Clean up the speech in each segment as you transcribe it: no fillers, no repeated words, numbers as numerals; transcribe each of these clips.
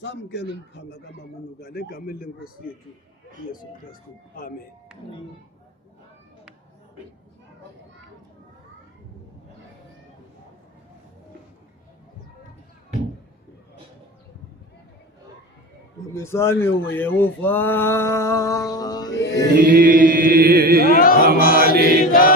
Samukela umphanga kaMamunuka legameni lenkosi yethu uYesu Kristu. Amen. Dumisani uYehova amalika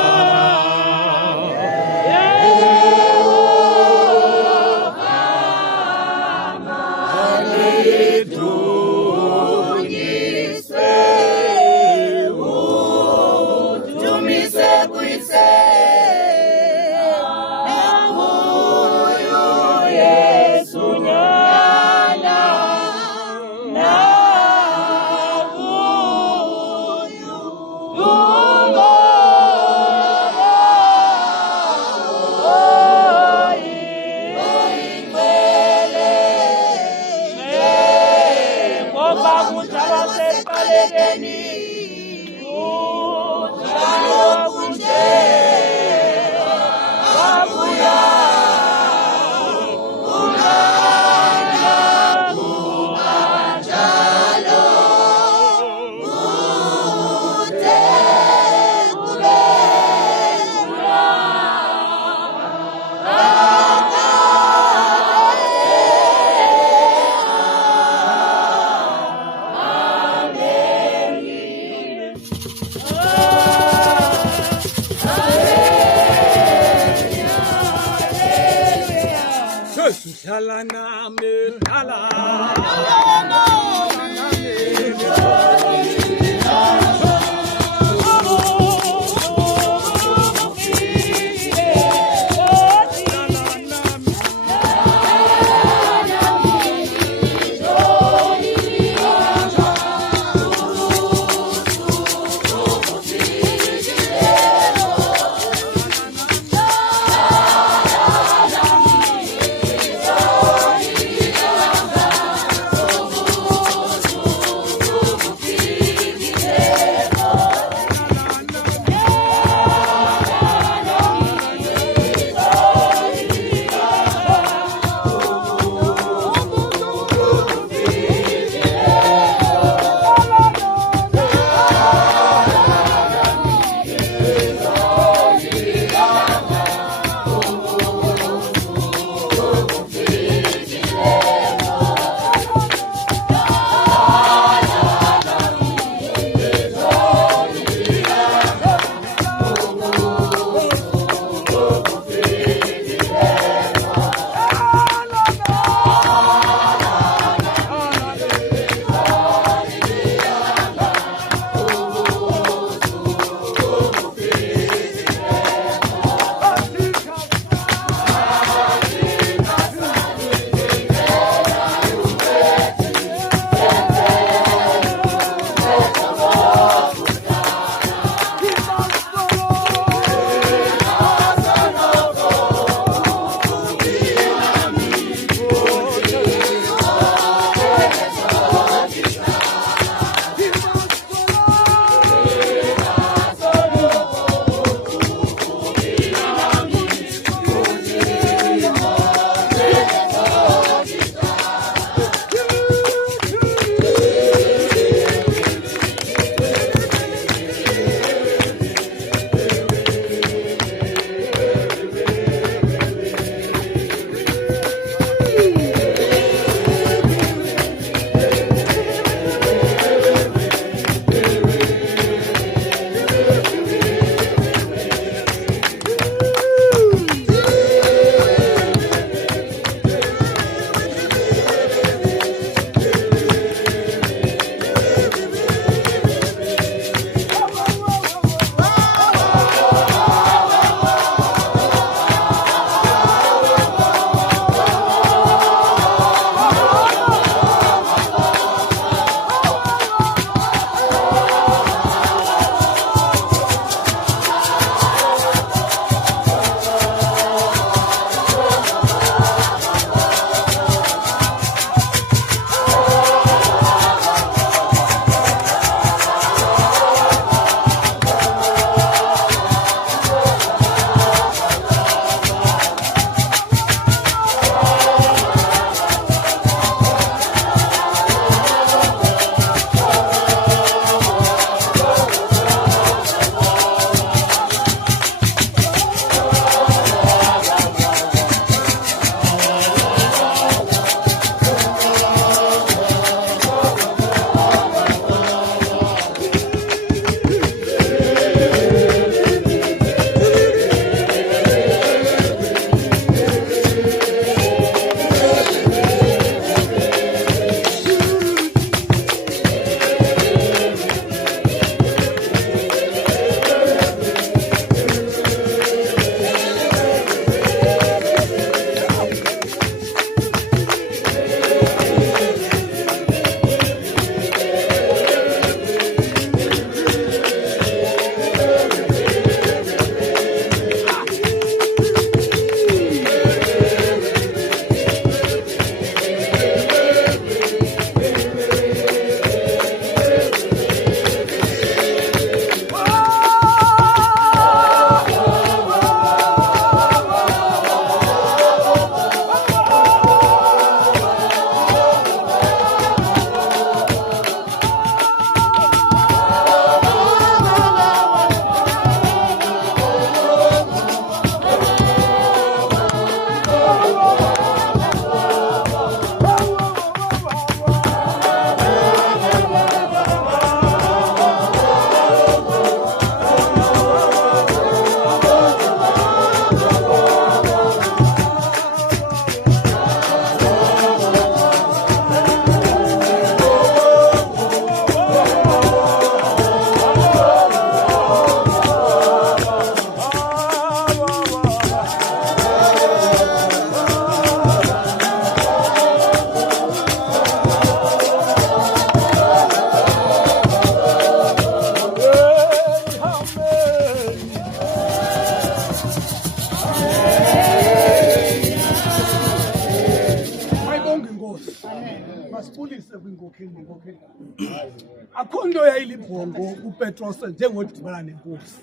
akho nto yayilibhongo uPetros njengodibana nenkosi.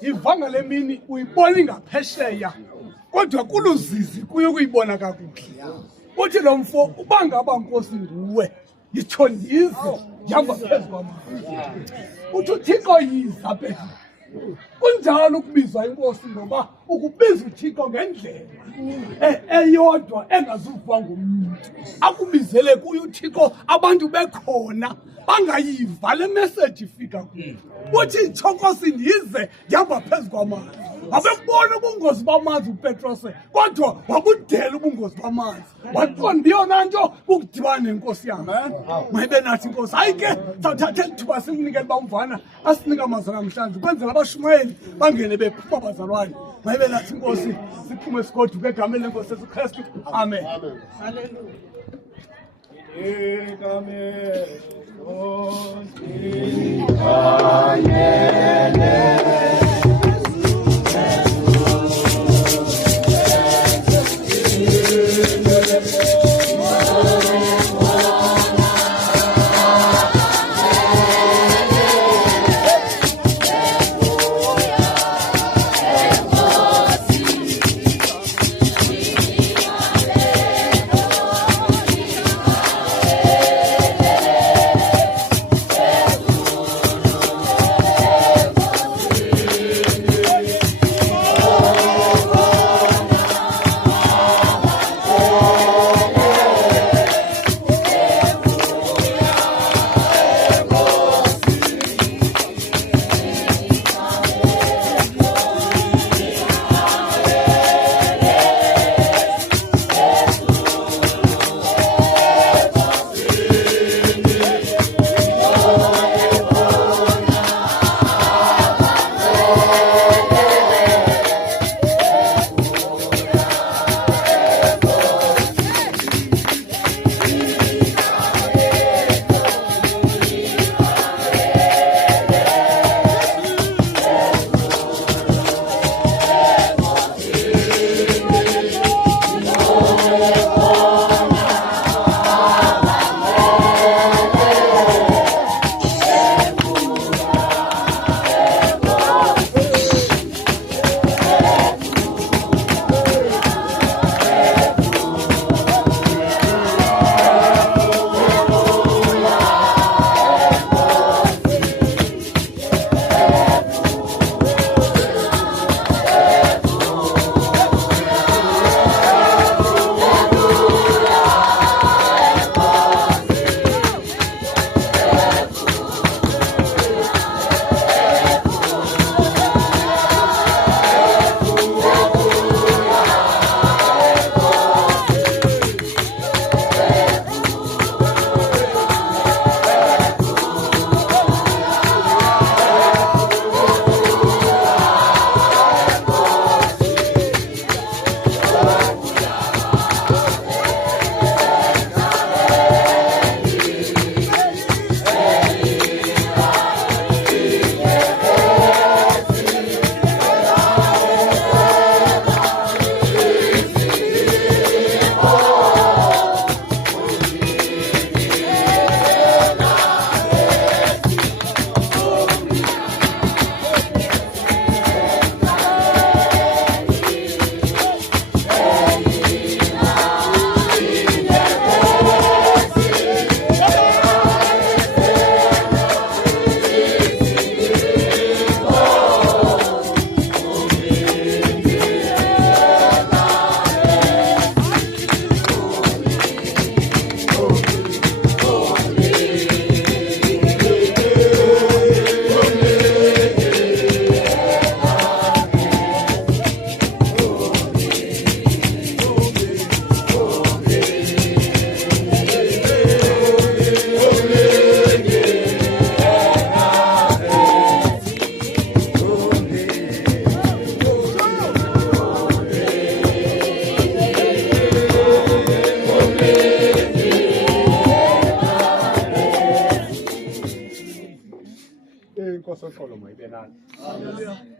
Ivanga le mini uyibona ngaphesheya kodwa kuluzizi kuye kuyibona kakuhle. Uthi lo mfo uba ngaba nkosi nguwe yitsho ndize yamba phezu kwamanzi. Uthi uThixo yiza Petro. Kunjalo ukubizwa inkosi ngoba ukubiza uThixo ngendlela eyodwa engazuva ngumntu. Akubizele kuyo uThixo abantu bekhona bangayiva le message ifika kuyo. Uthi itshokosi ndize ndihamba phezu kwamanzi. Wabekubona ubungozi bamanzi uPetros kodwa wabudela ubungozi bamanzi. Waqonda iyona nto ukudibana nenkosi yami. Mayibe nathi inkosi. Hayi ke sawuthatha ithuba simnikele bamvana asinika amazwi namhlanje kwenzela abashumayeli bangene bephuma bazalwane. Mayibe nathi inkosi siphume sigoduke egameni lenkosi Yesu Kristu. Amen. Hallelujah.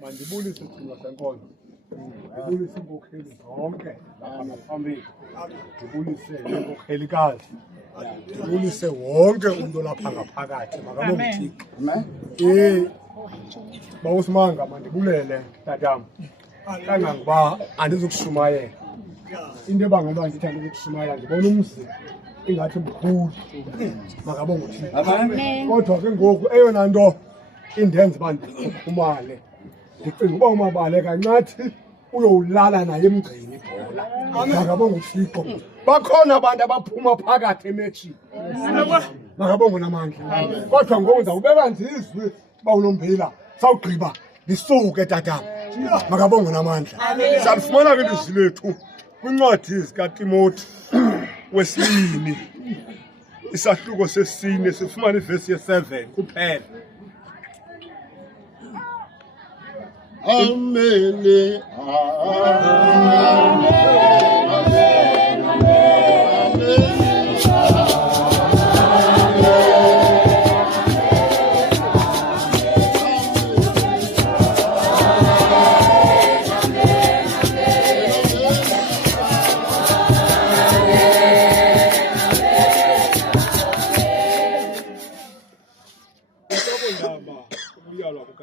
Mandibulise isicelo senkonzo. ndibulise iinkokheli zonke lapha phambili, ndibulise inkokhelikazi, ndibulise wonke umntu olapha ngaphakathi. Makabonge uThixo. Bawusimanga, mandibulele tatam kangangoba andizukushumayela. Into ebangela uba ndithi andizukushumayela, ndibona umzi ingathi mkhulu. Makabonge uThixo. Kodwa ke ngoku eyona nto indenza uba ndikhumale, ndicinga uba uMabale kancathi uyowulala naye emgceni ibhola. Makabonge uThixo. Bakhona abantu abaphuma phakathi emetshini. Makabonge namandla. Kodwa ngoku ndizawubeka ndizizwe uba uNomphila sawugqiba lisuke tatam. Makabonge namandla. Salifumana ke ilizwi lethu kwincwadi zikaTimoti wesibini isahluko sesine, sifumana ivesi ye-7 kuphela. Amen.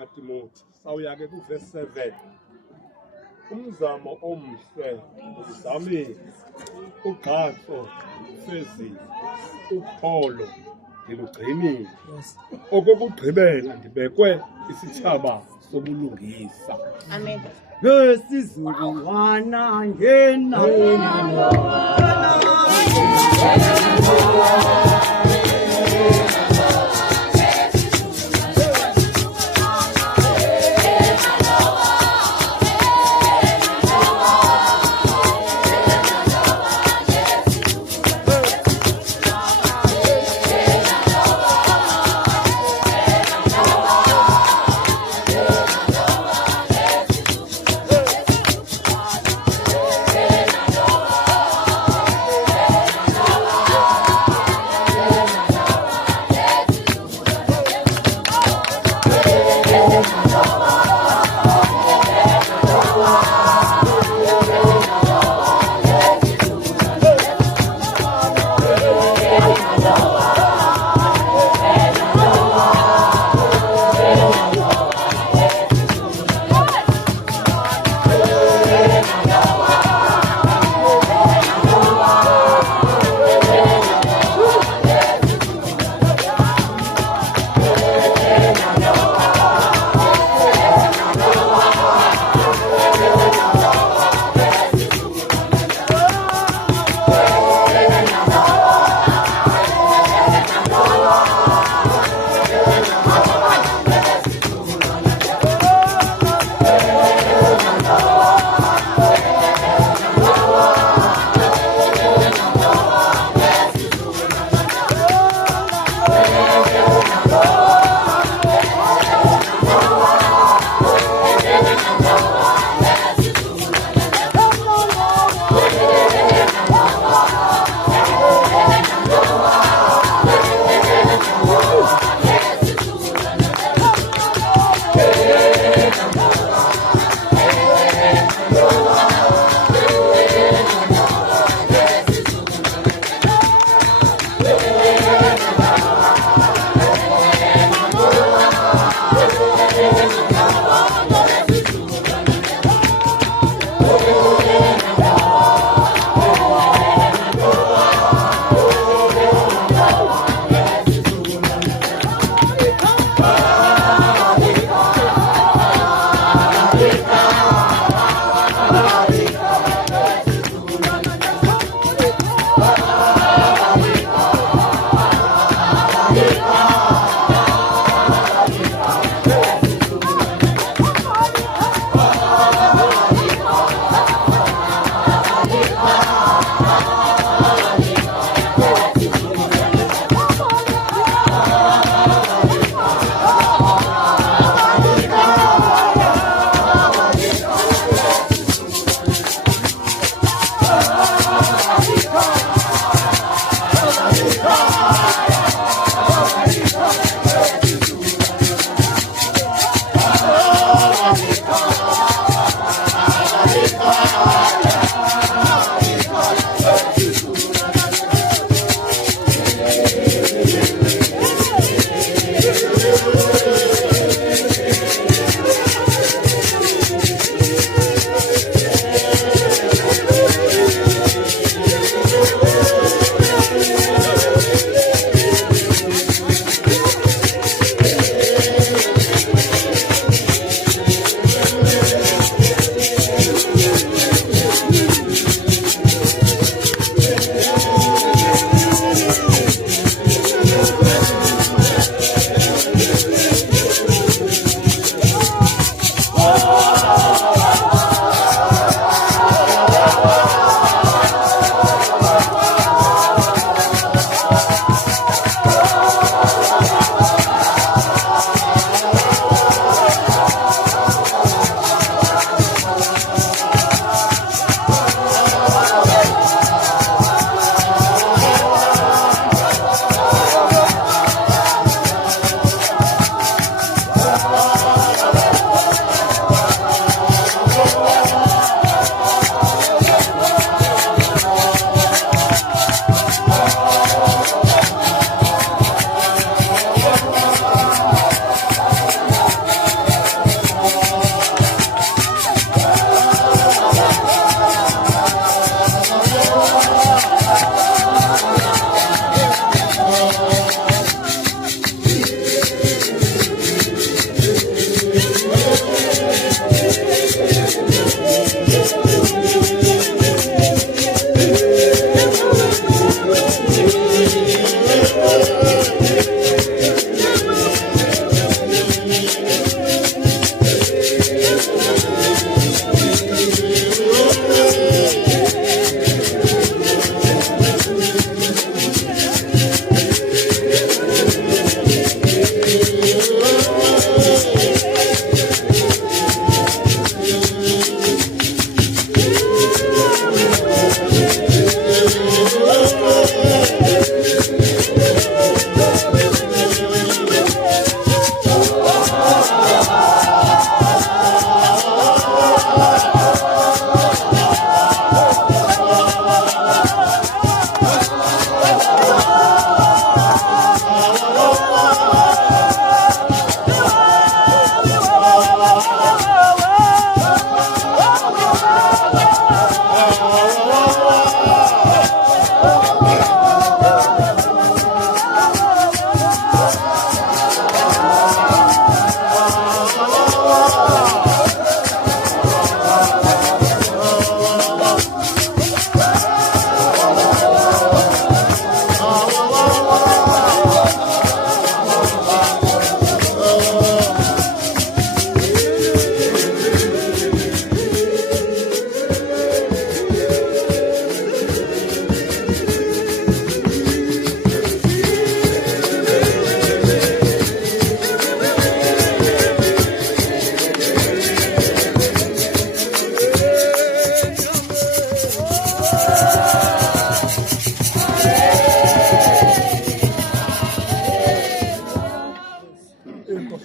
kukaTimoti sawuya ke kuvesi 7. Umzamo omhle uzamile, ugqatso ufezile, ukholo ndilugcinile. Okokugqibela ndibekwe isithsaba sobulungisa. Amen. Ngesizukulwana ngena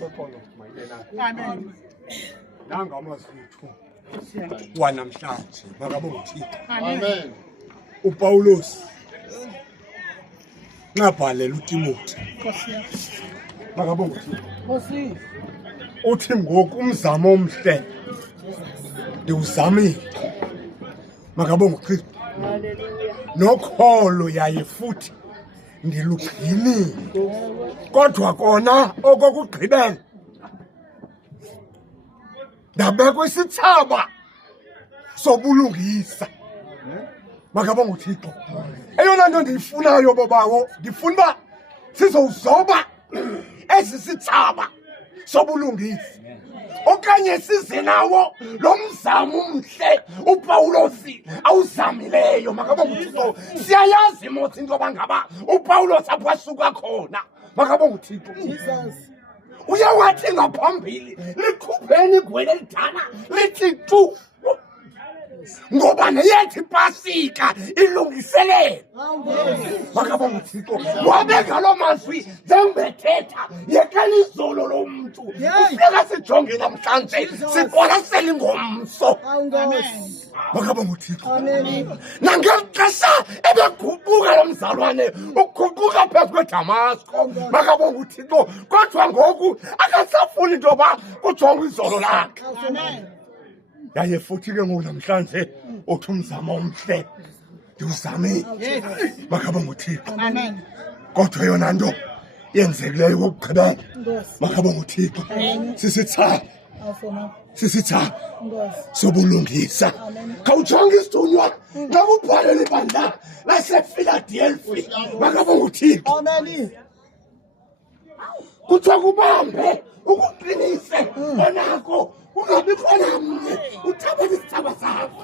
uxolo mayelana. Amen. Nanga amazwithu wanamhlanje makabonga uThixo. Amen. uPawulos ngabhalela uTimothi Nkosi yami. makabonga uThixo. Nkosi. Uthi ngoku umzamo omhle ndiwuzamile makabonga uKristu. Nokholo yaye futhi ndilugcinile kodwa kona okokugqibela ndabekwa isithaba sobulungisa makabonga uThixo. Eyona nto ndiyifunayo babawo ndifuna uba sizowuzoba esi sithaba sobulungisa okanye size nawo lo mzamo omhle uPawulosi awuzamileyo makabonga uThixo. Siyayazi mothi into bangaba uPawulosi apho asuka khona makabonga uThixo. Uye wathi ngaphambili likhupheni igwele elidala lithi tu ngoba neyethi pasika ilungiselele makabonga uThixo. Wabeka lo mazwi njengobethetha yekela izolo lo mntu ufika sijonge namhlanje siqwalasele ingomso makabonga uThixo. Nangeli xesha ebeguquka lo mzalwane uguquka phezu kweDamasko makabonga uThixo kodwa ngoku akasafuni into yoba kujongwe izolo lakhe. Yaye futhi ke ngoku namhlanje uthi umzamo omhle ndiwuzamile makabonga uThixo. Kodwa yona nto yenzekileyo kokugqibela makabonga uThixo sisithaba sobulungisa. Khawujonge isithunywa xa kubhalela ibandla lasePhiladelfi makabonga uThixo. Kuthiwa kubambe ukuqinise onako ungabikho namnye uthabele isithaba sakho.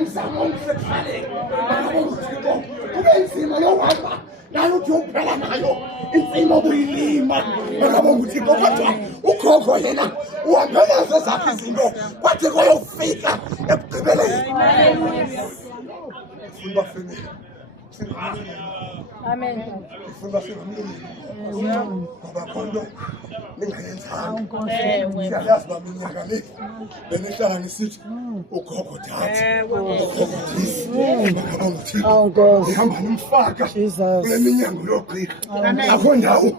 Umzamo omhle kufanele makabonga uThixo. Kube nzima yohamba nayo uthi uphela nayo intsima obuyilima makabonga uThixo kodwa ugogo yena uhambe nazo zakhe izinto kwathi koyofika ekugqibeleni. Amen. Ufuna singamlungile ngoba khonto ningayenzanga. Siyayazi uba minyaka le benihlala nisithi ugogo dade ugogo disi makabonga uThixo. Nihamba nimfaka kule minyango yogqirha akho ndawo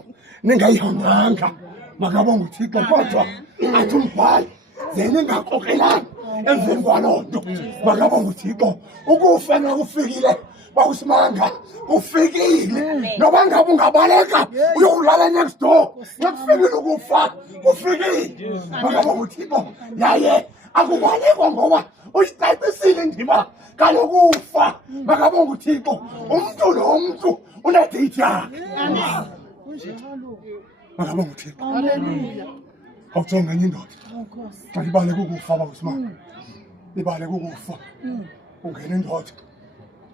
ningayihambanga makabonga uThixo kodwa athi umbhali ze ningakrokelanga emveni kwaloo nto makabonga uThixo. Ukufa nakufikile bawusimanga ufikile noba ngabe ungabaleka uyowulala next door nakufikile ukufa ufikile makabonga uThixo. Yaye akubalekwa ngoba uyicacisile indima kaloku ufa makabonga uThixo. Umntu nomntu unedate yakhe makabonga uThixo. Awujonge enye indoda xa ibaleka ukufa bawusimanga ibaleka ukufa ungena indoda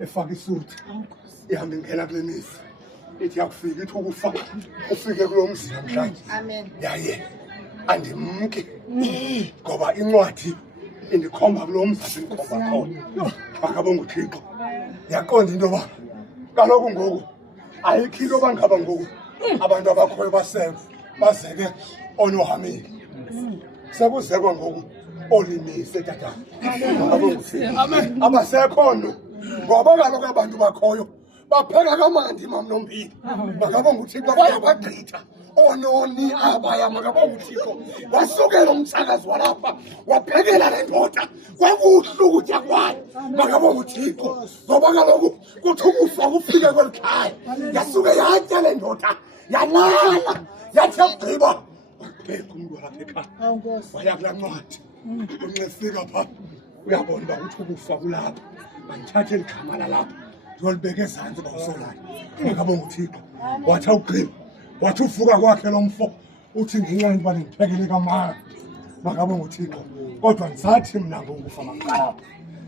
efaka isuthi ihambe ingena kule mizi ithi yakufika ithi ukufa ufike kulo mzi namhlanje. Yaye andimki ngoba incwadi indikhomba kulo mzi indikhomba khona makabonga uThixo. Yaqonda into yoba kaloku ngoku ayikho into yoba ngaba ngoku abantu abakhoyo bazeke onohamile sekuzekwa ngoku olimise tata makabonga uThixo. Abasekhono ngoba kaloku abantu bakhoyo bapheka kamandi mamnompilo makabonga uThixo. Bayabagqitha ononi abaya makabonga uThixo. Wasukela umsakazi walapha waphekela le ndoda kwakuhlu ukutya kwayo makabonga uThixo ngoba kaloku kuthi ukufa kufike kweli khaya yasuke yatya le ndoda yalala yathi yagqiba wabheka umntu walapha ekhaya waya kulaa ncwadi umncefika phaa uyabona uba kuthi ukufa kulapha mandithathe eli gama lalapha ndiyolibeka ezantsi bawusolayo makabonga uThixo. Wathi awugqiba wathi ufuka kwakhe lo mfo uthi ngenxa into yoba ndiphekele kamandi makabonge uThixo kodwa ndisathi mina ngokufa maqala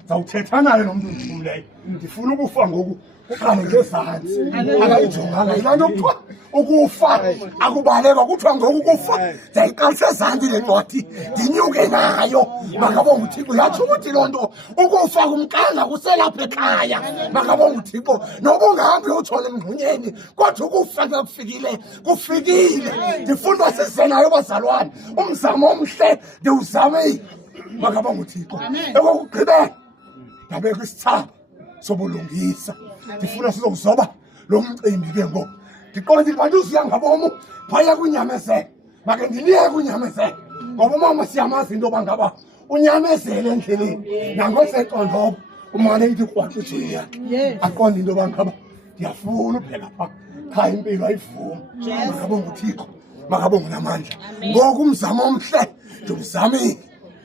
zawuthetha naye nomuntu ondiphumuleyo ndifuna ukufa ngoku uqale ngezantsi akayijonganga yilaa nto kuthiwa ukufa akubalekwa kuthiwa ngoku ukufa ndiyayiqalisa ezantsi le ncwadi ndinyuke nayo makabonge uThixo yatsho ukuthi loo nto ukufa kumkanga kuselapha ekhaya makabonge uThixo noba ungahambi uyotshona emngxunyeni kodwa ukufa xa kufikile kufikile ndifuna uba sizenayo bazalwane umzamo omhle ndiwuzamile makabonge uThixo ekokugqibela ndabeka isithabo sobulungisa ndifuna sizokuzoba lo mcimbi ke ngoku ndiqonde bantu uziya ngabomo phaya kunyamezele make ndiliyeke unyamezele ngoba umama siyamazi into yoba ngaba unyamezele endleleni nangoseqondobo umane ithi krwaxo ejweni yakhe aqonde into yoba ngaba ndiyafuna uphela phaa qha impilo ayivumi makabonge uThixo makabonge namandla ngoku umzamo omhle ndiwuzamile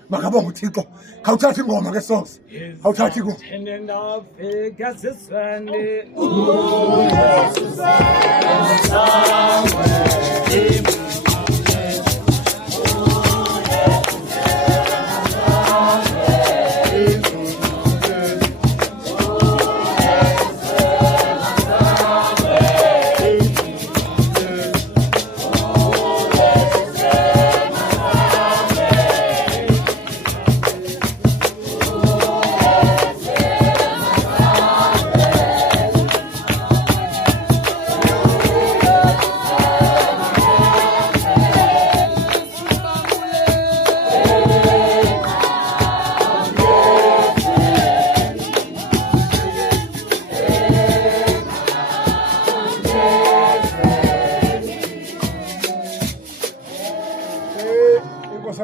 makabonge uThixo khawuthatha ingoma ke soze khawuthatha ingoma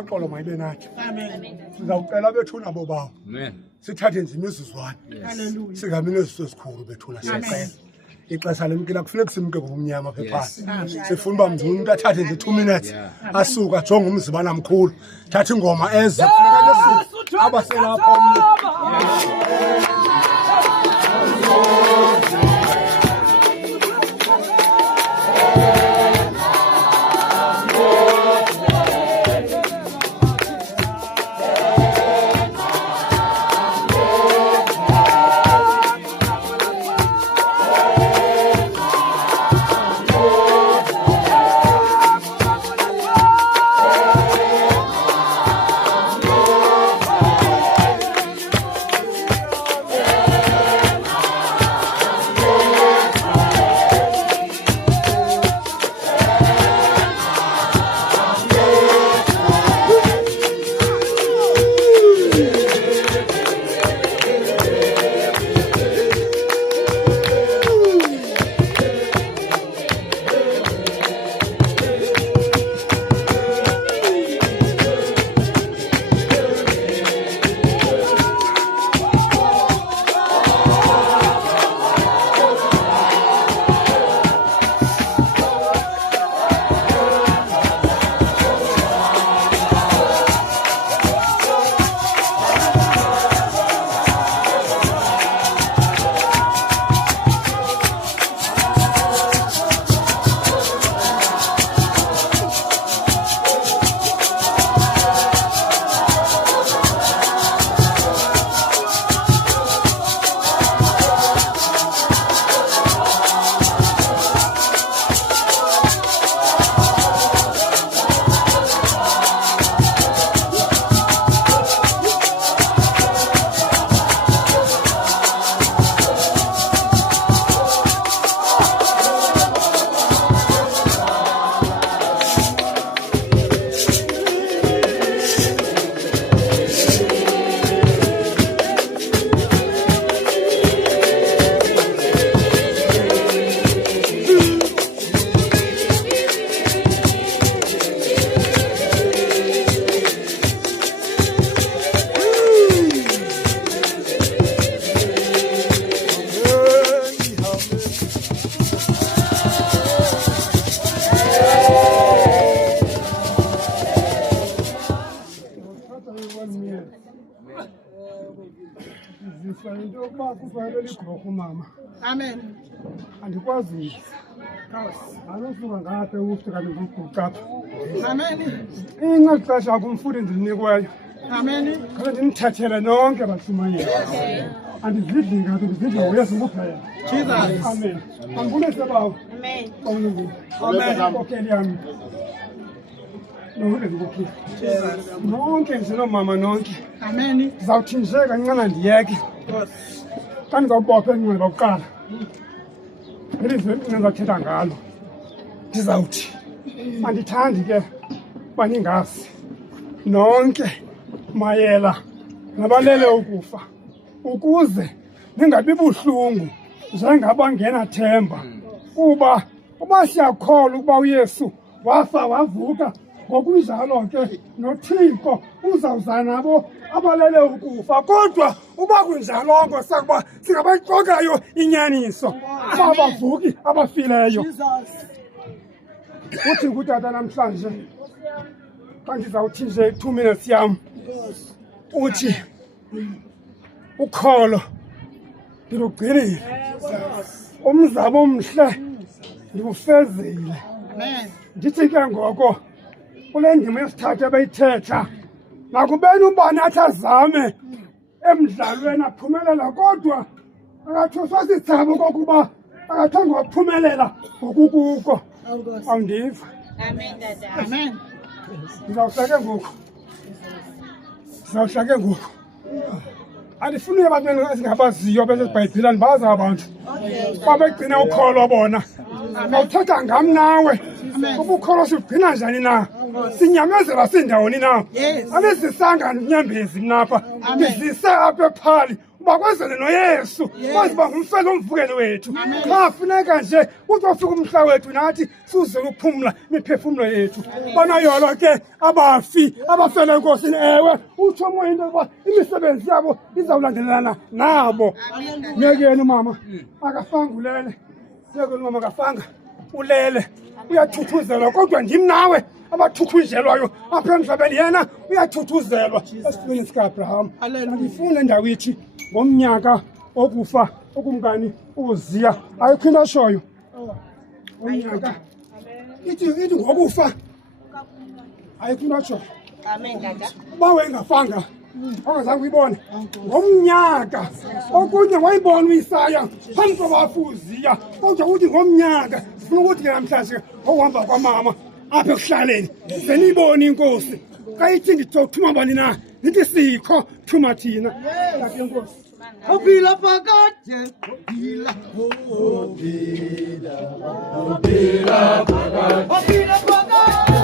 Xolo mayibe nathi. Amen. Sizawucela bethuna bobawo. Amen. Sithathe nje imizuzwana. Haleluya. Singamini esikhulu bethuna siyacela. Ixesha lemkela kufuneka simke ngomnyama phephana. Sifuna uba mntu umuntu athathe nje 2 minutes asuka jonga umzibana mkhulu. Thatha ingoma eze kufuneka lesuka abaselapha omnye. Zisa into yokuba kufanele igorha umama. Amen. Andikwazi Alosuka ngapha ukuthi kanti ngiguqapha. Amen. Ingaxesha kumfundi ndinikweyo. Amen. Kale ndimthathele nonke bashumayeli. Andizidli ngathi ndizidla uyesu kuphela. Jesus. Amen. Angibulise bawo. Amen. Amen. Okay yami. Nonke ndikuphila. Jesus. Nonke njenomama nonke. Amen. Ndizawuthi nje kancane ndiyeke. Yes. Xa ndizawubopha inqweba kuqala. Ilizwe endizawuthetha ngalo. Ndizawuthi andithandi ke baningazi nonke mayela nabalele ukufa ukuze ningabi buhlungu njengabangena-themba kuba siyakholwa ukuba uYesu wafa wavuka ngokunjalo ke noThixo uzawuza nabo abalele ukufa kodwa uba kunjalongo sakuba singabaxokayo inyaniso abavuki abafileyo. Uthi kutata namhlanje xa ndizawuthi nje 2 minutes yam uthi ukholo ndilugcinile umzabo omhle ndiwufezile. Amen. Ndithi ke ngoko kule ndima yesithathu ebeyithetha nakubeni ubani athi azame emdlalweni aphumelela kodwa akathoswa sithabo kokuba akathanga waphumelela ngokukuko. Awundiva? Amen, Dada. Amen. Ndizawuhla ke ngoku. Andifuni abantwana esingabaziyo besebhayibhileni bazi abantu babegcina ukholo bona. Awuthetha ngam nawe uba ukholo sigcina njani na? Sinyamezela sindawoni na? Alizisanga nyembezi napha ndizise apha ephali uba kwenzele noYesu kwazi uba ngumfelo omvukelo wethu. Qha funeka nje uzofika umhla wethu nathi sizele uphumla imiphefumlo yethu. Banayolo ke abafi abafela enkosini ewe utsho omoya into yokuba imisebenzi yabo izawulandelelana nabo. Myekeni umama akafanga ulele. Myekeni umama akafanga ulele uyathuthuzelwa kodwa ndim nawe abathuthuzelwayo apha emhlabeni yena uyathuthuzelwa esifubeni sikaAbraham. Andifuni endawo ithi ngomnyaka okufa okumkani uZiya ayikho into ashoyo umnyaka ithi ngokufa ayikho into ashoyo. Amen, Dada. Uba wengafanga ongazange uyibone ngomnyaka okunye wayibona uIsaya phambi kwabafu uZiya kodwa uthi ngomnyaka sifuna ukuthi ke namhlanje ngokuhamba kwamama apha ekuhlaleni seniyibone inkosi kayithi ndithothuma bani na nithi sikho thuma thina kanti inkosi Uphila phakade. Uphila phakade.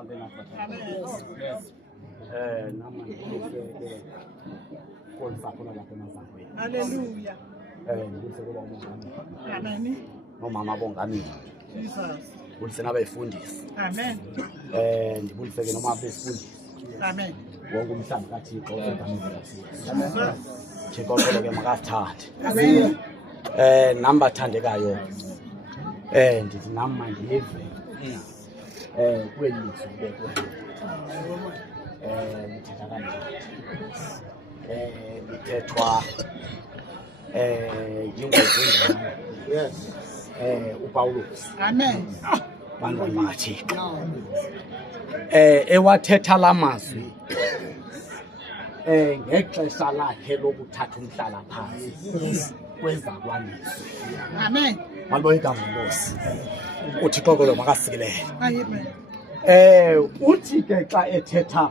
something like that. Nama konsapona lapha emazangweni. Hallelujah. Ngibuse kuba umongameli. Amen. Nomama bongameli. Jesus. Ngibuse nabefundisi. Amen. Ngibuse ke noma abesifundisi. Amen. Wonke umhlaba kaThixo osegameni. Amen. Thixo ke makasithande. Amen. Nami bathandekayo. Ndithi nami mandive. Kwelizwi bekwe. Ngithetha kanjani. Ngithethwa ingozi ngane. Yes. uPawulos. Amen. Bantwana bakaThixo. Ewathetha lamazwi ngexesha lakhe lokuthatha umhlala phansi kwezakwaniso. Amen. Malibona igama lenkosi. UThixo ke lo makasikele. Amen. Uthi ke xa ethetha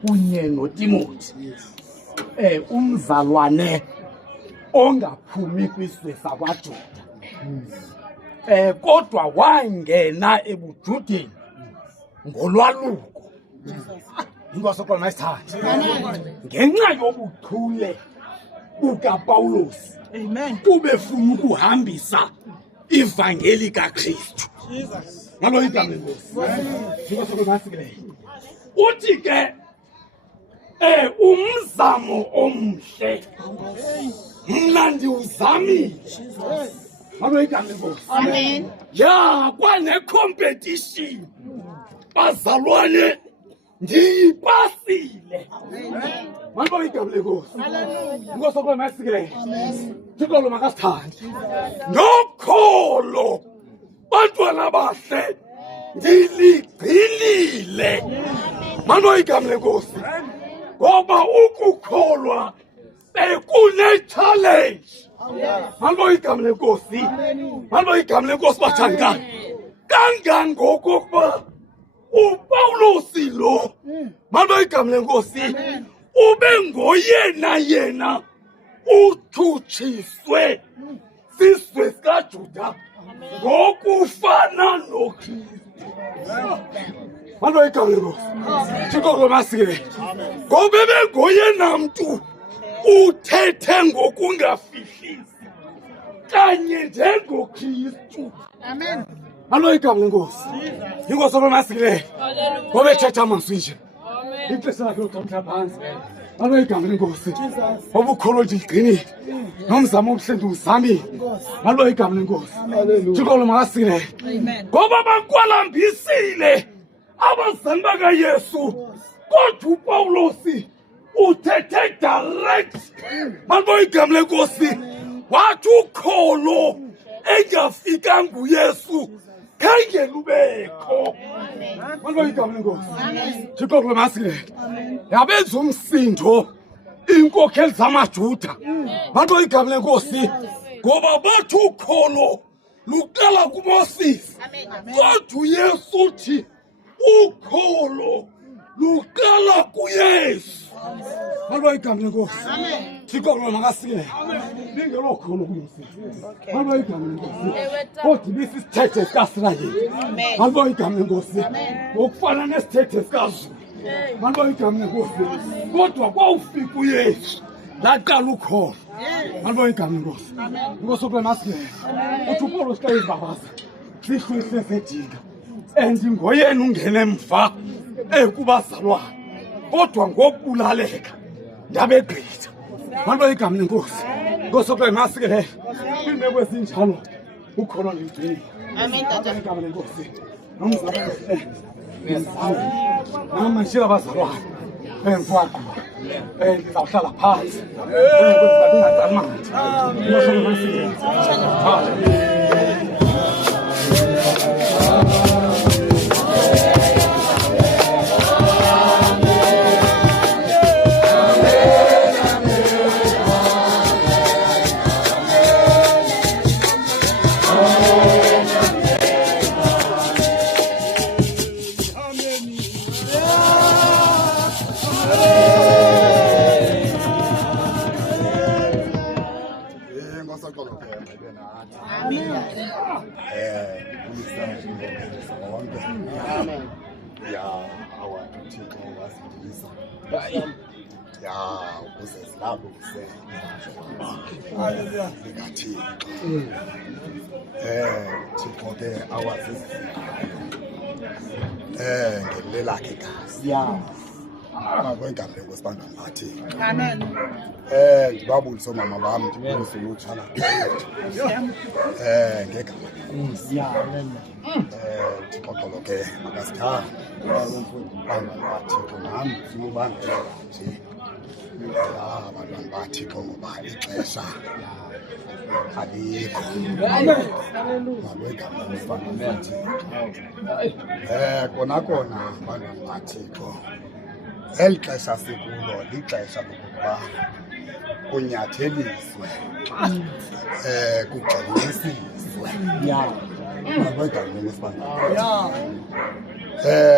kunye noTimothi umzalwane ongaphumi kwisizwe sakwaJuda kodwa wangena ebujudeni ngolwaluko. Inkosi kodwa mayithande ngenxa yobuchule bukaPawulos. Amen. Ubefuna ukuhambisa ivangeli kaKristu. Jesus. Ngalo igama lenkosi. Inkosi kodwa masikele. Uthi ke umzamo omhle mna ndiwuzamile. Ngalo igama lenkosi. Amen. Ya kwane competition bazalwane ndiyipasile. Ngalo igama lenkosi. Inkosi kodwa masikele. Thixo lo makasithande. Nokholo bantwana bahle ndiligcinile. Ngalo igama lenkosi. Ngoba ukukholwa bekune-challenge. Ngalo igama lenkosi. Ngalo igama lenkosi bathandekayo. Kangangokuba uPawulos lo, ngalo igama lenkosi, ube ngoyena uthutshiswe sisizwe sikaJuda ngokufana noKristu. Ngalo igama lenkosi. Thixo lo masikele. Ngoba bengoyena mntu uthethe ngokungafihlisi kanye njengoKristu. Amen. Ngalo igama lenkosi. Inkosi lo masikele. Ngoba ethetha amazwi nje. Ixesha lakhe lokuthatha phansi. Ngalo igama lenkosi. Ngoba ukholo ndiligcinile. Nomzamo omhle ndiwuzamile. Ngalo igama lenkosi. Thixo lo masikele. Amen. Ngoba bakwalambisile abazali bakaYesu kodwa uPawulos uthethe direct. Ngalo igama lenkosi. Wathi ukholo engafikanga uYesu khange lubekho. Ngalo igama lenkosi. Thixo lo masikele. Yabenza umsindo iinkokheli zamaJuda. Ngalo igama lenkosi. Ngoba bathi ukholo luqala kuMoses. Kodwa uYesu uthi ukholo luqala kuYesu. Ngalo igama lenkosi. Thixo lo makasikele. Lingelo kholo kuMoses. Ngalo igama lenkosi. Kodwa ibisisithethe sikaIsrayeli. Ngalo igama lenkosi. Ngokufana nesithethe sikaZulu. Ngalo igama lenkosi. Kodwa kwawufika uYesu laqala ukholo. Ngalo igama lenkosi. Inkosi kodwa masikele. Uthi uPawulos xa izibabaza sihlwile sedinga. Ngoyena ungene emva kubazalwane. Kodwa ngokubulaleka ndabegqitha. Ngalo igama lenkosi. Inkosi kodwa masikele. Kwimeko ezinjalo ukholo ligcinile. Amen, Tata. Igama lenkosi. Nomzamo nami nje abazalwane engwaqo ngizawuhlala phansi ngingacamanga. Amen. uThixo wasindisa ya ukuze silabukise likaThixo. Thixo ke awazisi ngelile lakhe igazi kwengamba ngosibandana bathi Amen. ndibabulise oomama bam ndibulise ulutsha ngegama Thixo ke makasithande abantwana baThixo nam ndifuna ubambelela nje abantwana baThixo ngoba ixesha alikho makwegama ngosibandana bathi kona abantwana baThixo eli xesha sikulo lixesha lokuba kunyatheliswe kugxinisiswe makwegama ngosibandana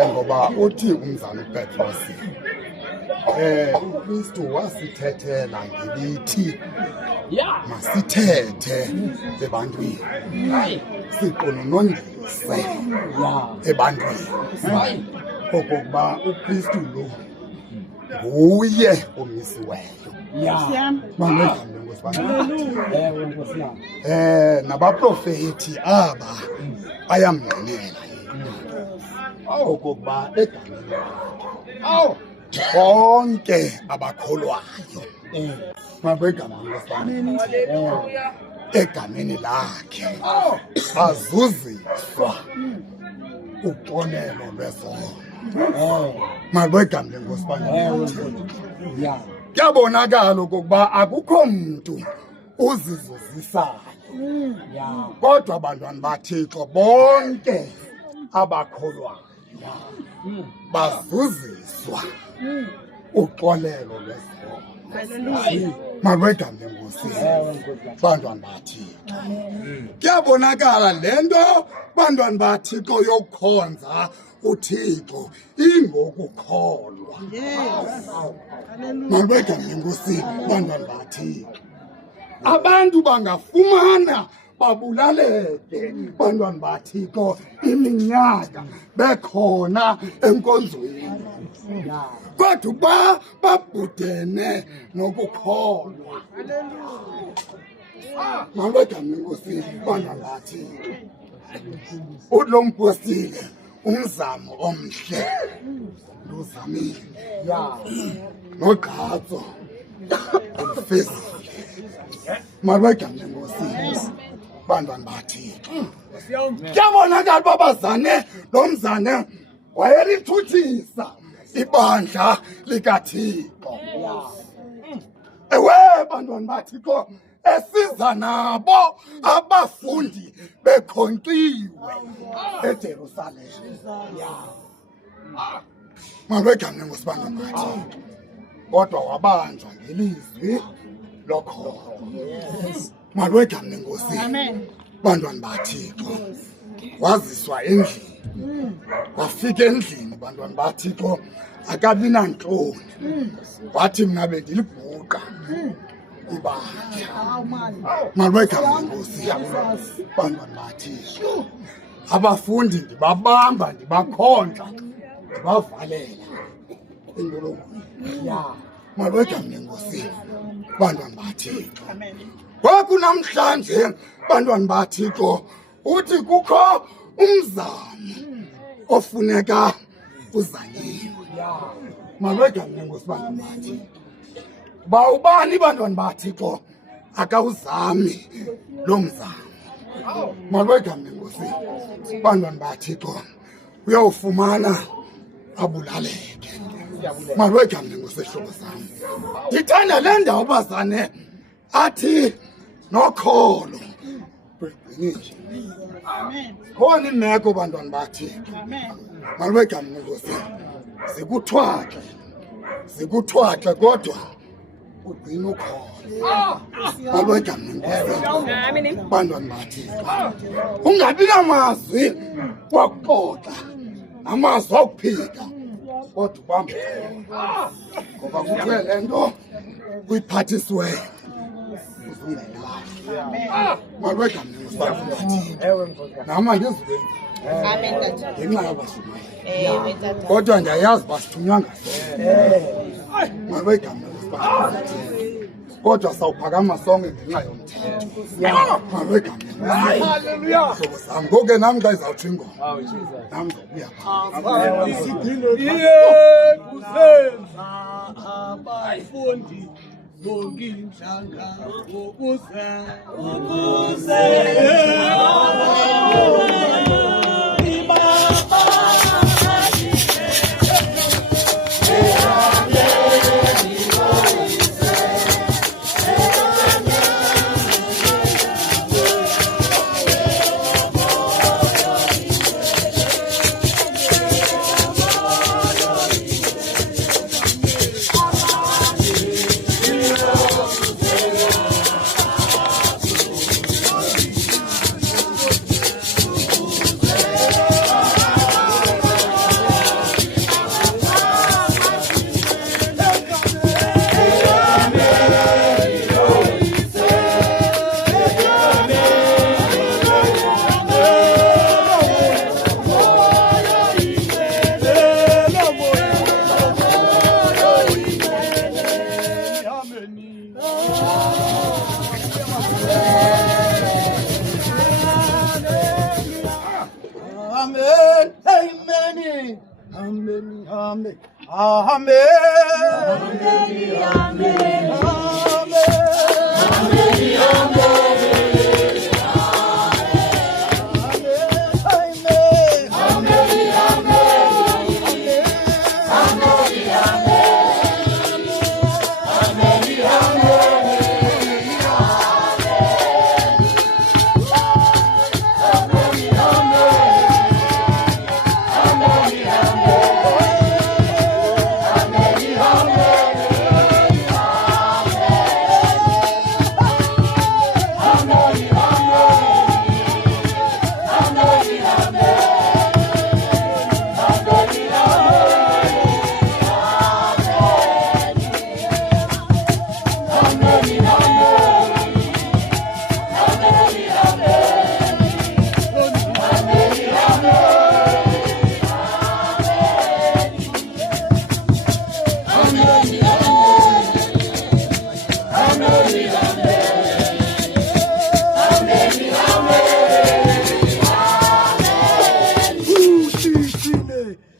ngoba uthi umzali uPetros uKristu wasithethela ngelithi masithethe ebantwini siqononondise ebantwini okokuba uKristu lo nguye omisiweyo nabaprofethi aba bayamnqwenela okokuba egameni bonke abakholwayo egameni lakhe bazuziswa uxolelo lwezono makwegama ngosibandana. Kuyabonakala okokuba akukho mntu uzizuzisayo kodwa abantwana baThixo bonke abakholwayo bazuziswa uxolelo lwezono makwegama ngosini bantwana baThixo. Kuyabonakala le nto bantwana baThixo yokukhonza uThixo ingokukholwa makwegama ngosini bantwana baThixo. Abantu bangafumana babulaleke bantwana baThixo iminyaka bekhona enkonzweni kodwa uba babhudene nokukholwa makwegama ngosini bantwana baThixo. Ulo mpostile umzamo omhle luzamile nogqatso ulufezile makwegama ngosini bantwana baThixo. Kuyabonakala uba bazane lo mzane wayelithuthisa ibandla likaThixo. Ewe bantwana baThixo esiza nabo abafundi bekhonqiwe eJerusalem makwegama ngosibandana baThixo kodwa wabanjwa ngelizwi lokholo makwegama ngosini bantwana baThixo. Waziswa endlini wafika endlini bantwana baThixo akabi nantloni wathi mna bendilibhuqa ibandla makwegama ngosini bantwana baThixo. Abafundi ndibabamba ndibakhonza ndibavalela entolongweni makwegama ngosini bantwana baThixo. Ngoku namhlanje bantwana baThixo uthi kukho umzamo ofuneka uzanyiwe makwegama ngosibandana baThixo. Ba ubani bantwana baThixo akawuzami lo mzamo makwegama ngosini bantwana baThixo uyawufumana abulaleke makwegama ngosihlobo sami. Ndithanda le ndawo bazane athi nokholo khona imeko bantwana baThixo makwegama ngosini zikuthwaxe kodwa ugcina ukholo makwegama ngosini bantwana baThixo. Ungabi namazwi wokuxoxa amazwi okuphika kodwa ubambe ngoba kuthiwe le nto uyiphathisiweyo uzungayilahli makwegama ngosibandana baThixo. Nama ndizwe Amen, Tata. ngenxa yabashumayeli. Amen, Tata. Kodwa ndiyayazi uba sithunywa ngawe igama lesibani. Kodwa sawuphakama sonke ngenxa yomthetho. Ngawe igama. Hallelujah. Ngoku ke nam xa izawutsho ingoma. Nam ndizobuya Kuzenza abafundi bonke inhlanga ukuze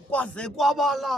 kwaze kwabala.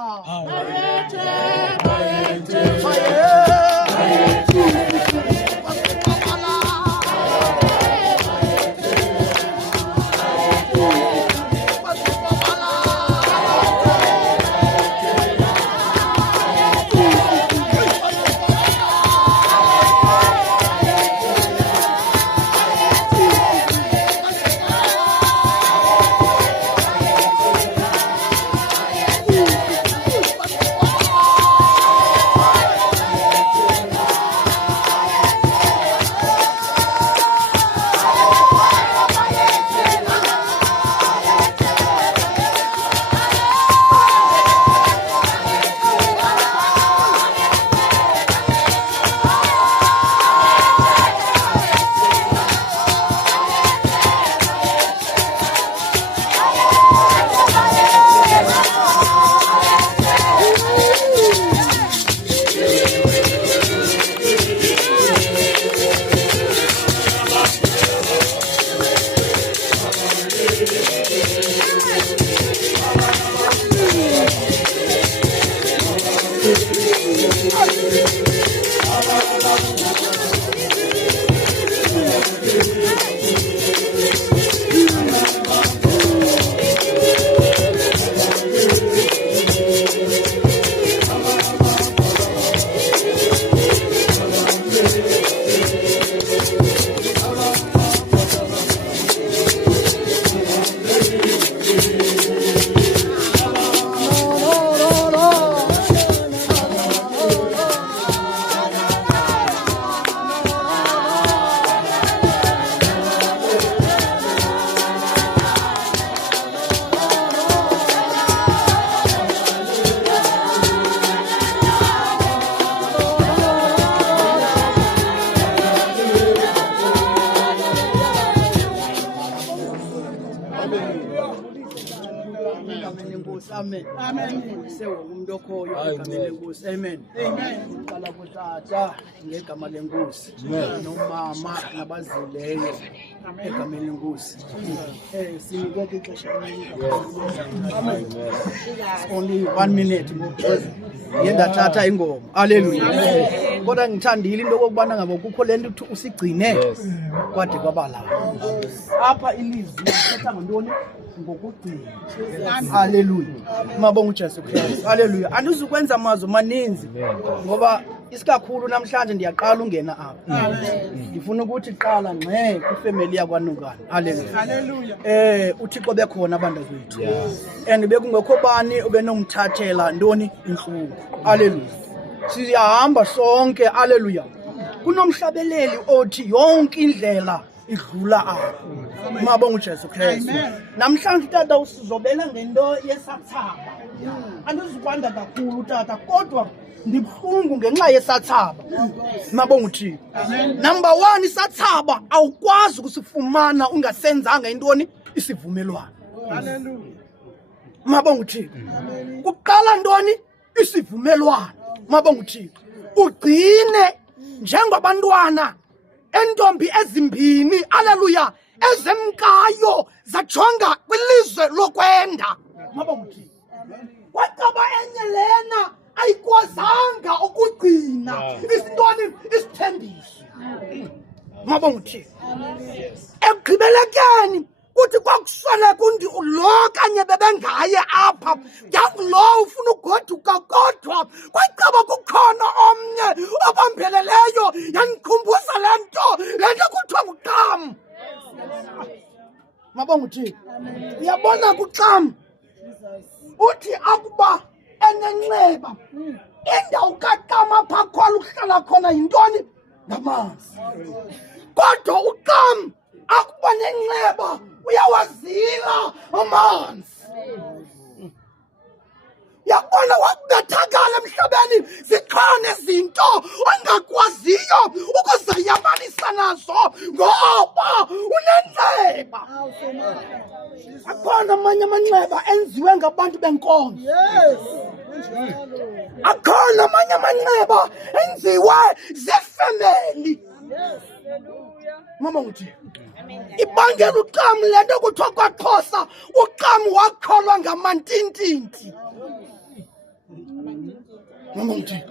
amen sewo umuntu okhoyo egameni lenkosi amen uqala kutata ngegama lenkosi nomama nabazileyo egameni lenkosi sinikeke ixesha amen only 1 minute because yendathatha ingoma haleluya kodwa ngithandile into okubana ngabo kukho lento usigcine kwade kwabala apha ilizwi lithetha ngantoni ngokugcina haleluya mabonga uJesu Kristu haleluya andizukwenza amazwi maninzi ngoba isikakhulu namhlanje ndiyaqala ungena apha ndifuna ukuthi qala ngxe kwifamily yakwaNokani haleluya uThixo bekhona abantu bethu and bekungekho bani ubenomthathela ntoni inhlungu haleluya siyahamba sonke haleluya kunomhlabeleli othi yonke indlela idlula apha mabonga uJesu Kristu namhlanje tata usizobela ngento yesathaba andizukwanda kakhulu tata kodwa ndibuhlungu ngenxa yesathaba mabonga uThixo number 1 isathaba awukwazi ukusifumana ungasenzanga intoni isivumelwano haleluya mabonga uThixo kuqala ntoni isivumelwano mabonga uThixo ugcine njengabantwana entombi ezimbini haleluya ezemkayo zajonga kwilizwe lokwenda mabonga uThixo kwaqaba enye lena ayikwazanga ukugcina isintoni isithembiso mabonga uThixo ekugqibelekeni kuthi kwakusweleka undi lo kanye bebengaye apha yangulo ufuna ugoduka kodwa kwaqaba kukhona omnye obambeleleyo yandikhumbuza lento kuthiwa nguQam mabonga uThixo uyabona kuQam uthi akuba enenxeba indawo kaQam apha khona ukuhlala khona yintoni ngamanzi kodwa uQam akuba nenxeba uyawazila amanzi yakubona wakubethakala emhlabeni zikhona izinto ongakwaziyo ukuzayamanisa nazo ngoba unenxeba akhona amanye amanxeba enziwe ngabantu benkonzo akhona amanye amanxeba enziwe zefemeli mama uthi ibangela uQam lento kuthiwa kwaXhosa uQam wakholwa ngamantintinti mama uthi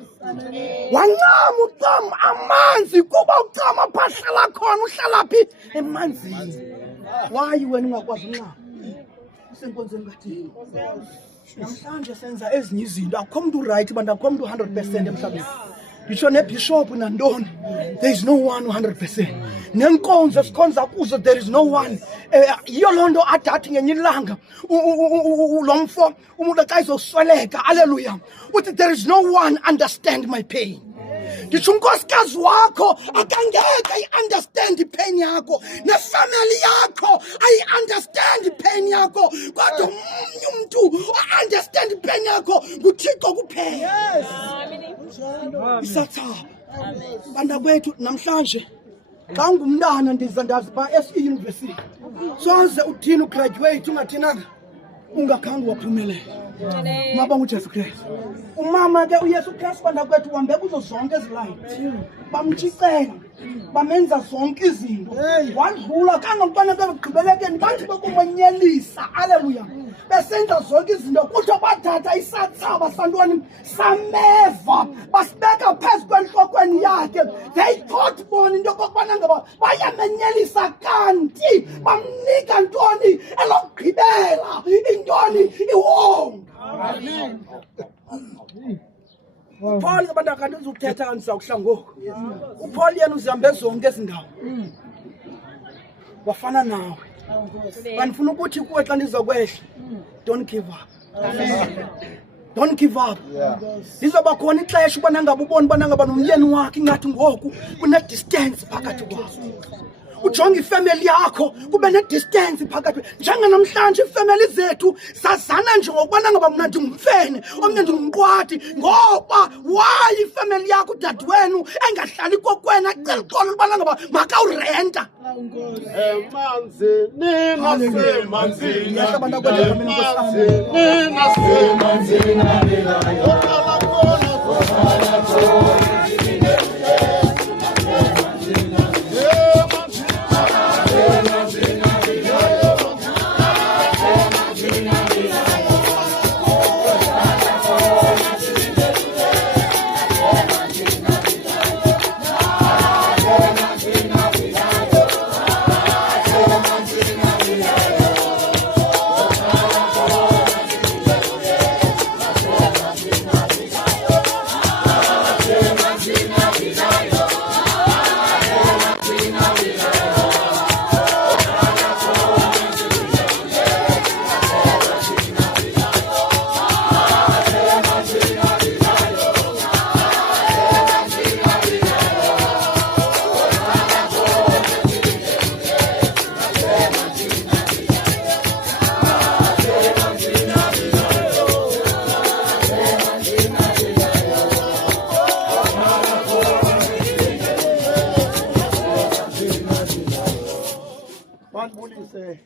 wancama uQam amanzi kuba uQam aphahlala khona uhlala phi emanzini wayi wena ungakwazi uncama senkonzweni kaThixo namhlanje senza ezinye izinto akukho umuntu right bantu akukho umuntu 100% emhlabeni ngitsho nebishop nantoni there is no one 100% nenkonzo sikhonza kuzo there is no one yiyo loo nto adathi ngenye ilanga lo mfo umuntu xa izosweleka haleluya uthi there is no one understand my pain ngitsho unkosikazi wakho akangeke ayi-understand ipain yakho nefamily yakho ayi-understand ipain yakho kodwa omnye umntu o-understand ipain yakho nguThixo kuphela isathaba banda kwethu namhlanje xa ungumntana ndiza ndazi phaa e-university soze uthini ugraduate ungathinanga ungakhange waphumelela mabonga uJesu Kristu umama ke uYesu Kristu banda kwethu uhambe kuzo zonke ezilayini bamtshicela bamenza zonke izinto wadlula kangantwana bekugqibelekeni bathi bekumanyelisa haleluya besenza zonke izinto kuthiwa bathatha isathaba santoni sameva basibeka phezu kwenhlokweni yakhe they thought bona into yokokubana ngaba bayamenyelisa kanti bamnika ntoni elokugqibela intoni iwonga Paul abantu akanti uzukuthetha kanti sizakuhla ngoku uPaul yena uzihambe zonke ezindawo wafana nawe banifuna ukuthi kuwe xa ndizokwehla don't give up don't give up lizoba khona ixesha ubana ngaba ubona ubana ngaba nomyeni wakhe ingathi ngoku kune-distance phakathi kwabo ujonga ifamily yakho kube ne-distance phakathi njenganamhlanje iifamily zethu sazana nje ngokubana ngaba mna ndingumfene omnye ndingumqwadi ngoba why ifamily yakho dad wenu engahlali kokwena cela uxolo ubana ngaba makawurenta Mandibulise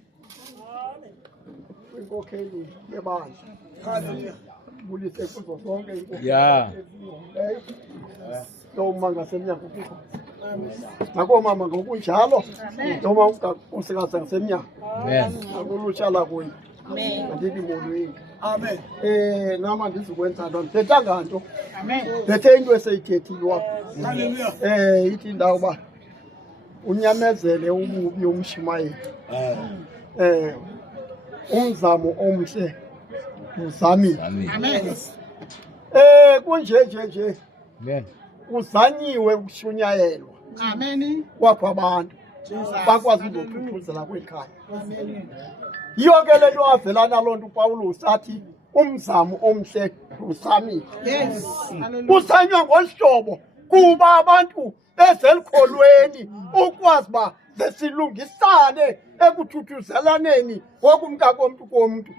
kwinkokheli yebandla. Haleluya. Bulise kuzo zonke inkokheli. Yeah. Noma ngasemnyango kukho. Nakomama ngokunjalo. Noma unkosikazi ngasemnyango. Amen. Akulutsha lakuni. Amen. Andithi molweni. Amen. Nama ndizokwenza nto ndithetha nganto. Amen. Ndethe into eseyithethiwa. Hallelujah. Ithi ndawo ba unyamezele ububi umshumayeli. Umzamo omhle uzamile. Amen. Kunje. Amen. Uzanyiwe ukushunyayelwa Amen. kwakho abantu bakwazi ukuthuthuzela kwekhaya. Yiyo ke le nto avelana loo nto uPawulos athi umzamo omhle uzamile. Yes. Hallelujah. Usanywa ngolhlobo kuba abantu bezelkholweni ukwazi ba zesilungisane ekuthuthuzelaneni wokumntakomntu komuntu.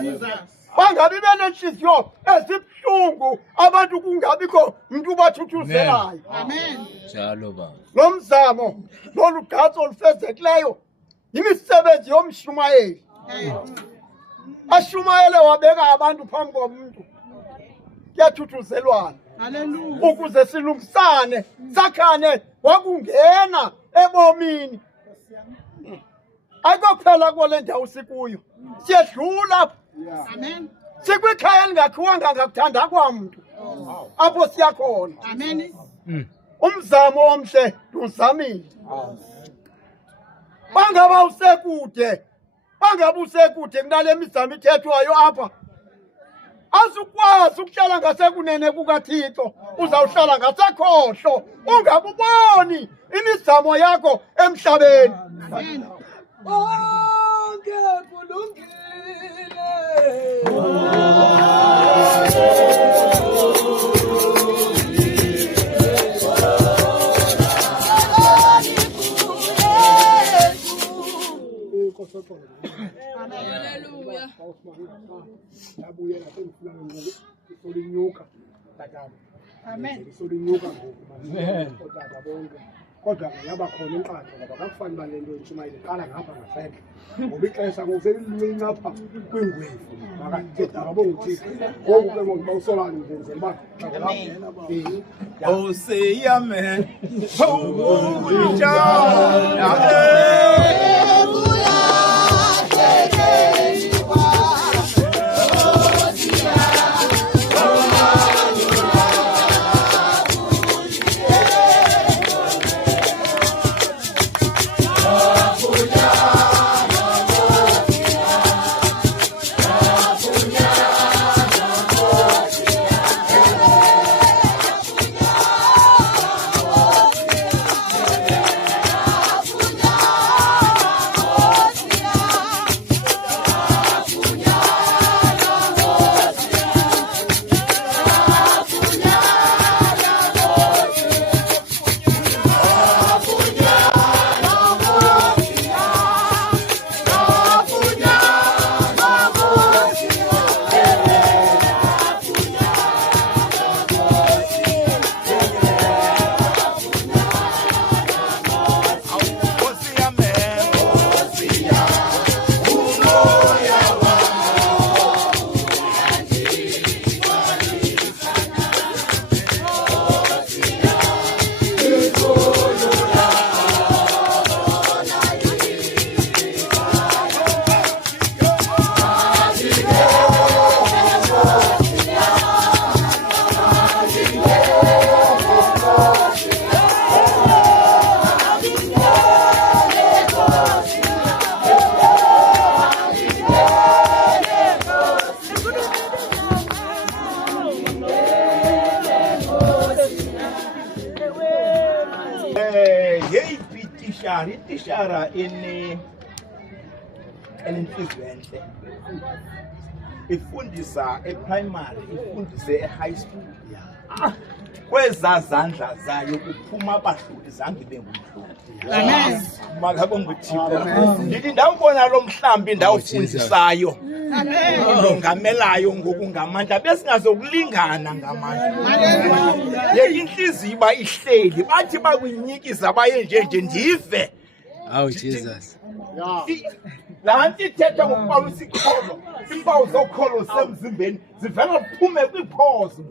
Jesus. Bangabi benenhliziyo ezibhlungu abantu kungabikho umuntu ubathuthuzelayo. Amen. Njalo baba. Lo mzamo lolugatso olufezekileyo yimisebenzi yomshumayeli. Ashumayele wabeka abantu phambi komuntu kuyathuthuzelwana Hallelujah. ukuze silungisane sakhane wakungena ebomini. Ayikokuphela kwale ndawo sikuyo siyedlula Amen. sikwikhaya elingakhiwanga ngakuthanda kwamuntu apho siyakhona. Amen. Umzamo omhle uzamile. Bangaba usekude kunale mizamo ithethwayo apha. Asukwazi ukuhlala ngasekunene kukaThixo, uzawuhlala ngasekhohlo ungabuboni imizamo yakho emhlabeni. Amen. Bonke kulungile. Hallelujah. Yabuyela sengifuna ngoku isolinyuka tatana. Amen. Isolinyuka ngoku kodwa bonke. Kodwa yaba khona inqatho ngoba akufani bale nto intshumayeli iqala ngapha ngasemva. Ngoba ixesha ngokuselinye apha kwingwevu. Makathetha ngabonguthixo. Ngoku ke ngoba usolani ngenzela uba Oh, say amen. Oh, tishara enenhliziyo enhle. Ifundisa eprimary, ifundise ehigh school. Kweza zandla zayo kuphuma abahluli zange bengumhluli. Amen. Makabonga uThixo. Ndithi ndawubona lo mhlambi ndawufundisayo. Amen. Longamelayo ngokungamandla besingazokulingana ngamandla. Le inhliziyo iba ihleli bathi bakuyinyikiza baye nje ndive. Oh Jesus. Lanti ithetha ngokubala isikholo. Impawu zokholo semzimbeni zivela kuphume kwiphozo.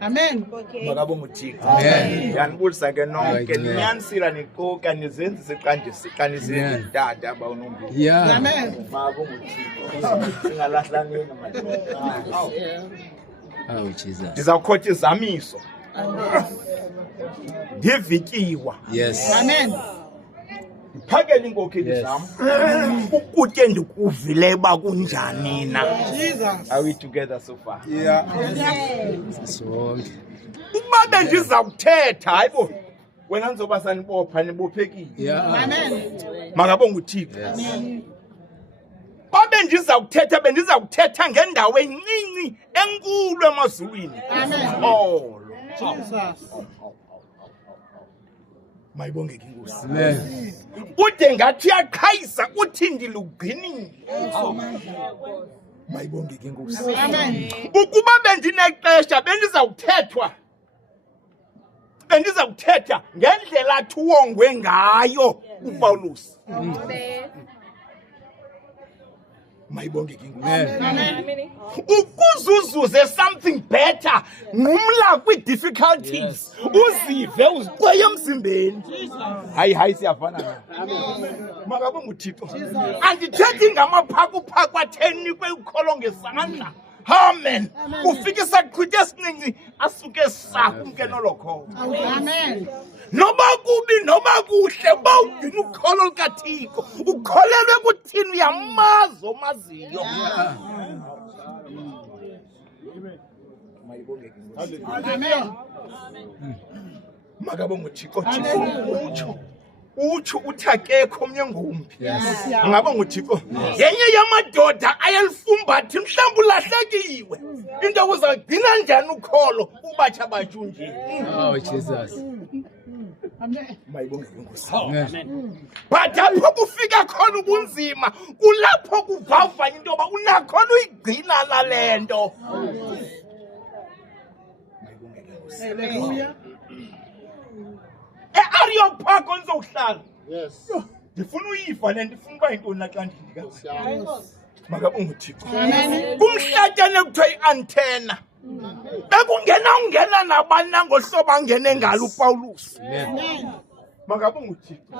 Amen. Makabonga uThixo. Amen. Yanibulisa ke nonke niyanisila niqoka nizenzise qandise dada abawunombi. Yeah. Amen. Makabonga uThixo. Singalahlangeni manje. Oh Jesus. Ndizawukhotha izamiso. Ndivikiwa. Yes. Amen. Phakela inkokheli zami. Ukutye ndikuvile bakunjani na. Jesus. Are we together so far? Yeah. So Uma bendiza kuthetha hayibo wena nizoba sanibopha nibophekile. yeah. Amen. Makabonga uThixo. Babe bendiza kuthetha ngendawo encinci enkulu emazulwini. Amen. Oh. Jesus. Mayibongeke inkosi. Amen. Ude ngathi yaqhayisa uthi ndilugcinile. Mayibongeke inkosi. Amen. Ukuba bendinexesha bendiza kuthetha ngendlela athi uwongwe ngayo uPaulus. Mayibongeke inkosi. Amen. Ukuzuzuze something better ngumla kwi-difficulties uzive uziqweye emzimbeni. Hayi siyafana na. Makabonga uThixo. Andithethi ngamaphakuphaku athenikwe ukholo ngesandla. Amen. Kufika isaqhwithi esincinci asuke sakumke nolokholo. Amen. Noba kubi noba kuhle bawugcina ukholo lukaThixo ukholelwe kuthini uyamazi omaziyo. Amen. Makabonga uThixo. Utsho uthi akekho omnye ngumbi. Ngabonga uThixo. Yenye yamadoda ayelifumbathi mhlawumbe ulahlekiwe. Into uzagcina njani ukholo ubatsha batshu nje. Oh Jesus. Amen. Mayibongeke inkosi. Amen. But apho kufika khona ubunzima kulapho kuvavanya into yoba unakhona uyigcina lalento. Mayibongeke inkosi. Hallelujah. Areopagite onizowuhlala. Yes. Ndifuna uyiva le ndifuna uba yintoni naxa ndindika. Makabonga uThixo. Kumhlatyane kuthiwa i-antenna. Bekungena nabani nangohlobo angene ngalo uPaulus. Amen. Makabonga uThixo.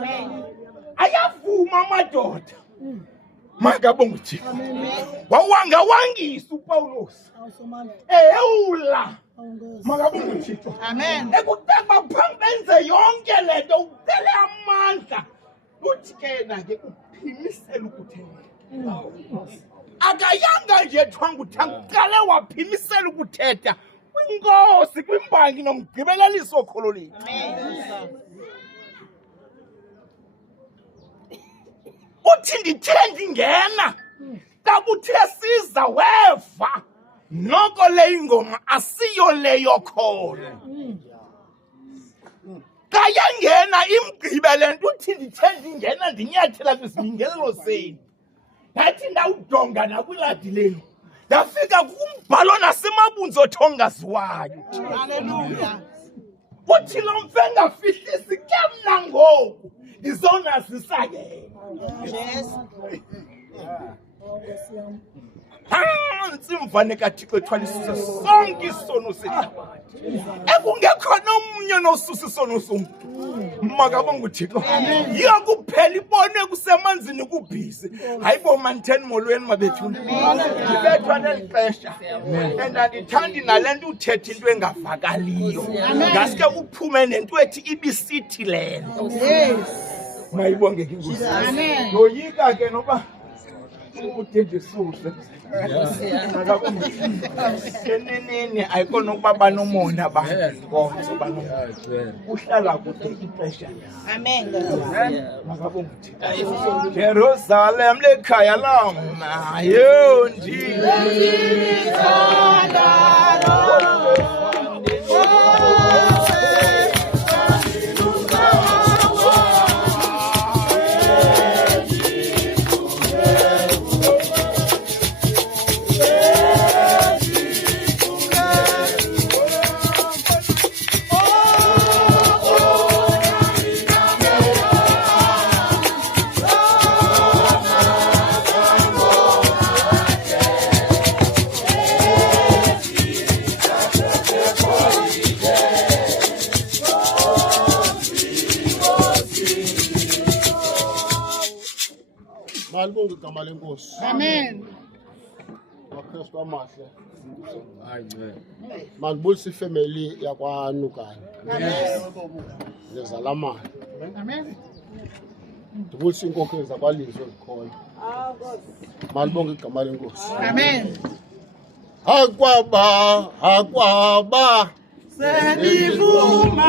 Ayavuma amadoda. Makabonga uThixo. Wawangawangisa uPaulus. Ehewula. Makabonga uThixo. Amen. Ekutaba phambi benze yonke lento ucele amandla. Uthi ke na ke uphimisela ukuthetha. Akayanga nje thwanga uthanga uqale waphimisela ukuthetha kwinkosi kwimbangi nomgqibeleliso okholo lethu. Uthi ndithe ndingena takuthe siza weva noko le ingoma asiyo leyo kholo. Kayangena imgqibele nto uthi ndithe ndingena ndinyathela kwizimingelelo senu. Ndathi ndawudonga nakwiladi lenu ndafika kumbhalo nasemabunzi othi ongaziwayo. Hallelujah. Uthi lo mfe ngafihlisi ke mna ngoku ndizonazisa ke. Phantsi kaThixo ethwalisise sonke isono sehlabathi. Ekungekho nomnye nosusa isono somntu. Makabonga uThixo. Iyakuphela ibone kusemanzini kubhizi. Hayibo mantheni molweni mabethu. Ndibethwa nelixesha. Andandithandi nalento uthetha into engavakaliyo. Ngaske uphume nento ethi ibisithi lento. Yes. Mayibongeke inkosi. Amen. Yoyika ke noba ukuthi nje suhle eneneni ayikona ukuba banomona abantu konke banomona uhlala kude ixesha Amen. makabonga uThixo Jerusalem lekhaya lami yo Malibonge igama lenkosi. Amen. Wakristu amahle. Hayi ngcwele. Malibulisa ifamily yakwaNukani. Amen. Nezalamane. Amen. Ndibulisa inkokheli zakwalizwe ezikhoyo. Malibonge igama lenkosi. Amen. Akwaba. Senivuma.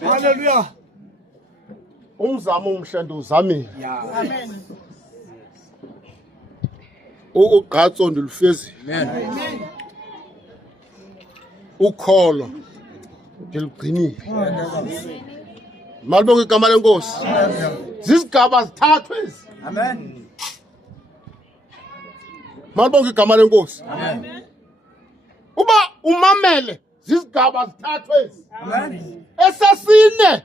Hallelujah. Umzamo omhle nduzamile. Amen. Ugqatso ndilufezile. Amen. Ukholo ndilugcinile. Malibonge igama lenkosi. Zizigaba zithathu ezi. Amen. Malibonge igama lenkosi. Uba umamele zizigaba zithathu ezi. Amen. Esasine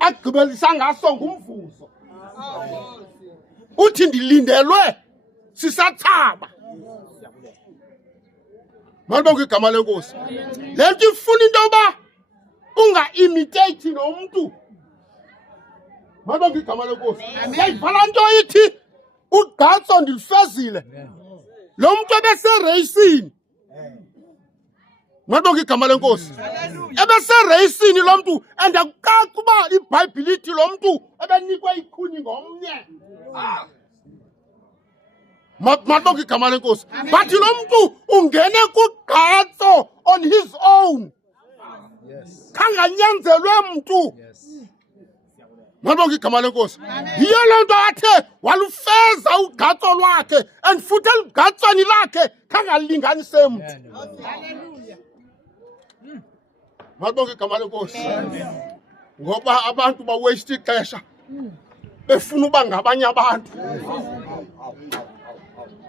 agqibelisa ngaso ngumvuzo. Uthi ndilindelwe sisathaba. Malibonge igama lenkosi. Le nto ifuna into yoba unga-imitate nomntu. Malibonge igama lenkosi. Yayivala nto ithi ugqatso ndilufezile. Lo mntu ebesereyisini. Malibonge igama lenkosi. Ebesereyisini lo mntu and akucaci uba iBhayibhile ithi lo mntu ebenikwe ikhuni ngomnye. Malibonge igama lenkosi. But lo mntu ungene kugqatso on his own. Yes. Kanganyanzelwe mntu. Yes. Malibonge igama lenkosi. Yiyo loo nto athe walufeza ugqatso lwakhe and futhi elugqatsweni lakhe kangalinganise mntu. Hallelujah. Malibonge igama lenkosi. Ngoba abantu bawaste ixesha befuna uba ngabanye abantu.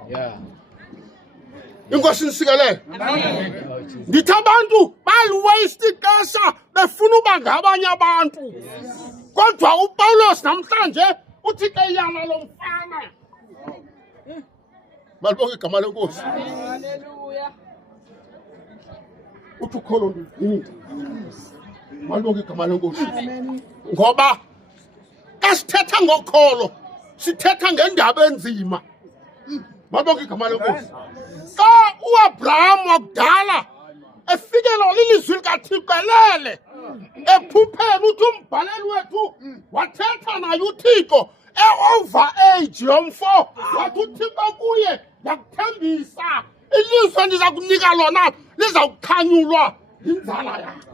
Yeah. Inkosi nisikelele. Oh, Jesus. Ndithi abantu baliwaste ixesha befuna uba ngabanye abantu. Kodwa uPawulos namhlanje uthi ke yana lo mfana. Malibonge igama lenkosi. Hallelujah. Uthi ukholo ndilugcinile. Malibonge igama lenkosi. Ngoba esithetha ngokholo sithetha ngendaba enzima. Malibonge igama lenkosi. Xa uAbraham wakudala efikelwa lilizwi likaThixo elele ephupheni uthi umbhaleli wethu wathetha naye uThixo e-over age yomfo wathi uThixo kuye ndakuthembisa ilizwi endiza kunika lona liza kukhanyulwa yinzala yakhe.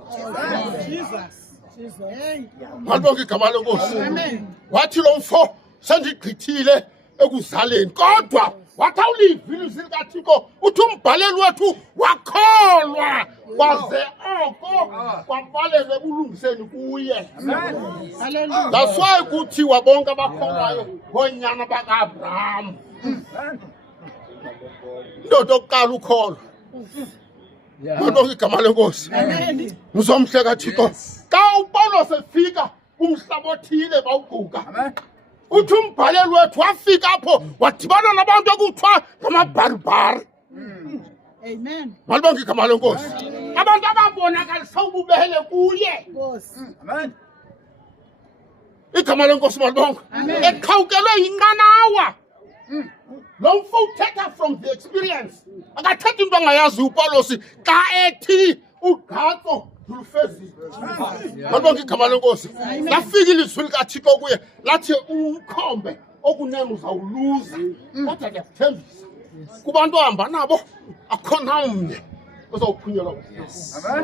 Malibonge igama lenkosi. Wathi lo mfo sendigqithile ekuzaleni kodwa wathi awulivile izwi likaThixo uthi umbhaleli wethu wakholwa kwaze oko kwabaleka ekulungiseni kuye. That's why kuthiwa bonke abakholwayo ngoonyana bakaAbraham. Indoda yokuqala ukholo. Mabonke igama lenkosi. Ngizomhleka Thixo. Xa uPawulos efika kumhlaba othile bawuguga. Uthi umbhaleli wethu wafika apho wadibana nabantu ekuthiwa ngamabharibhari. Amen. Malibonke igama lenkosi. Abantu ababonakalisa ububele kuye. Amen. Igama lenkosi malibonke. Eqhawukelwe yinqanawa. Lo mfo uthetha from the experience. Akathethi into angayazi uPawulos xa ethi ugqatso lufezile. Malibonke igama lenkosi. Lafika ilizwi likaThixo kuye lathi umkhombe okunene uzawuluza. Kodwa ndiyakuthembisa kubantu ahamba nabo akhona umnye uzawuphunyelwa.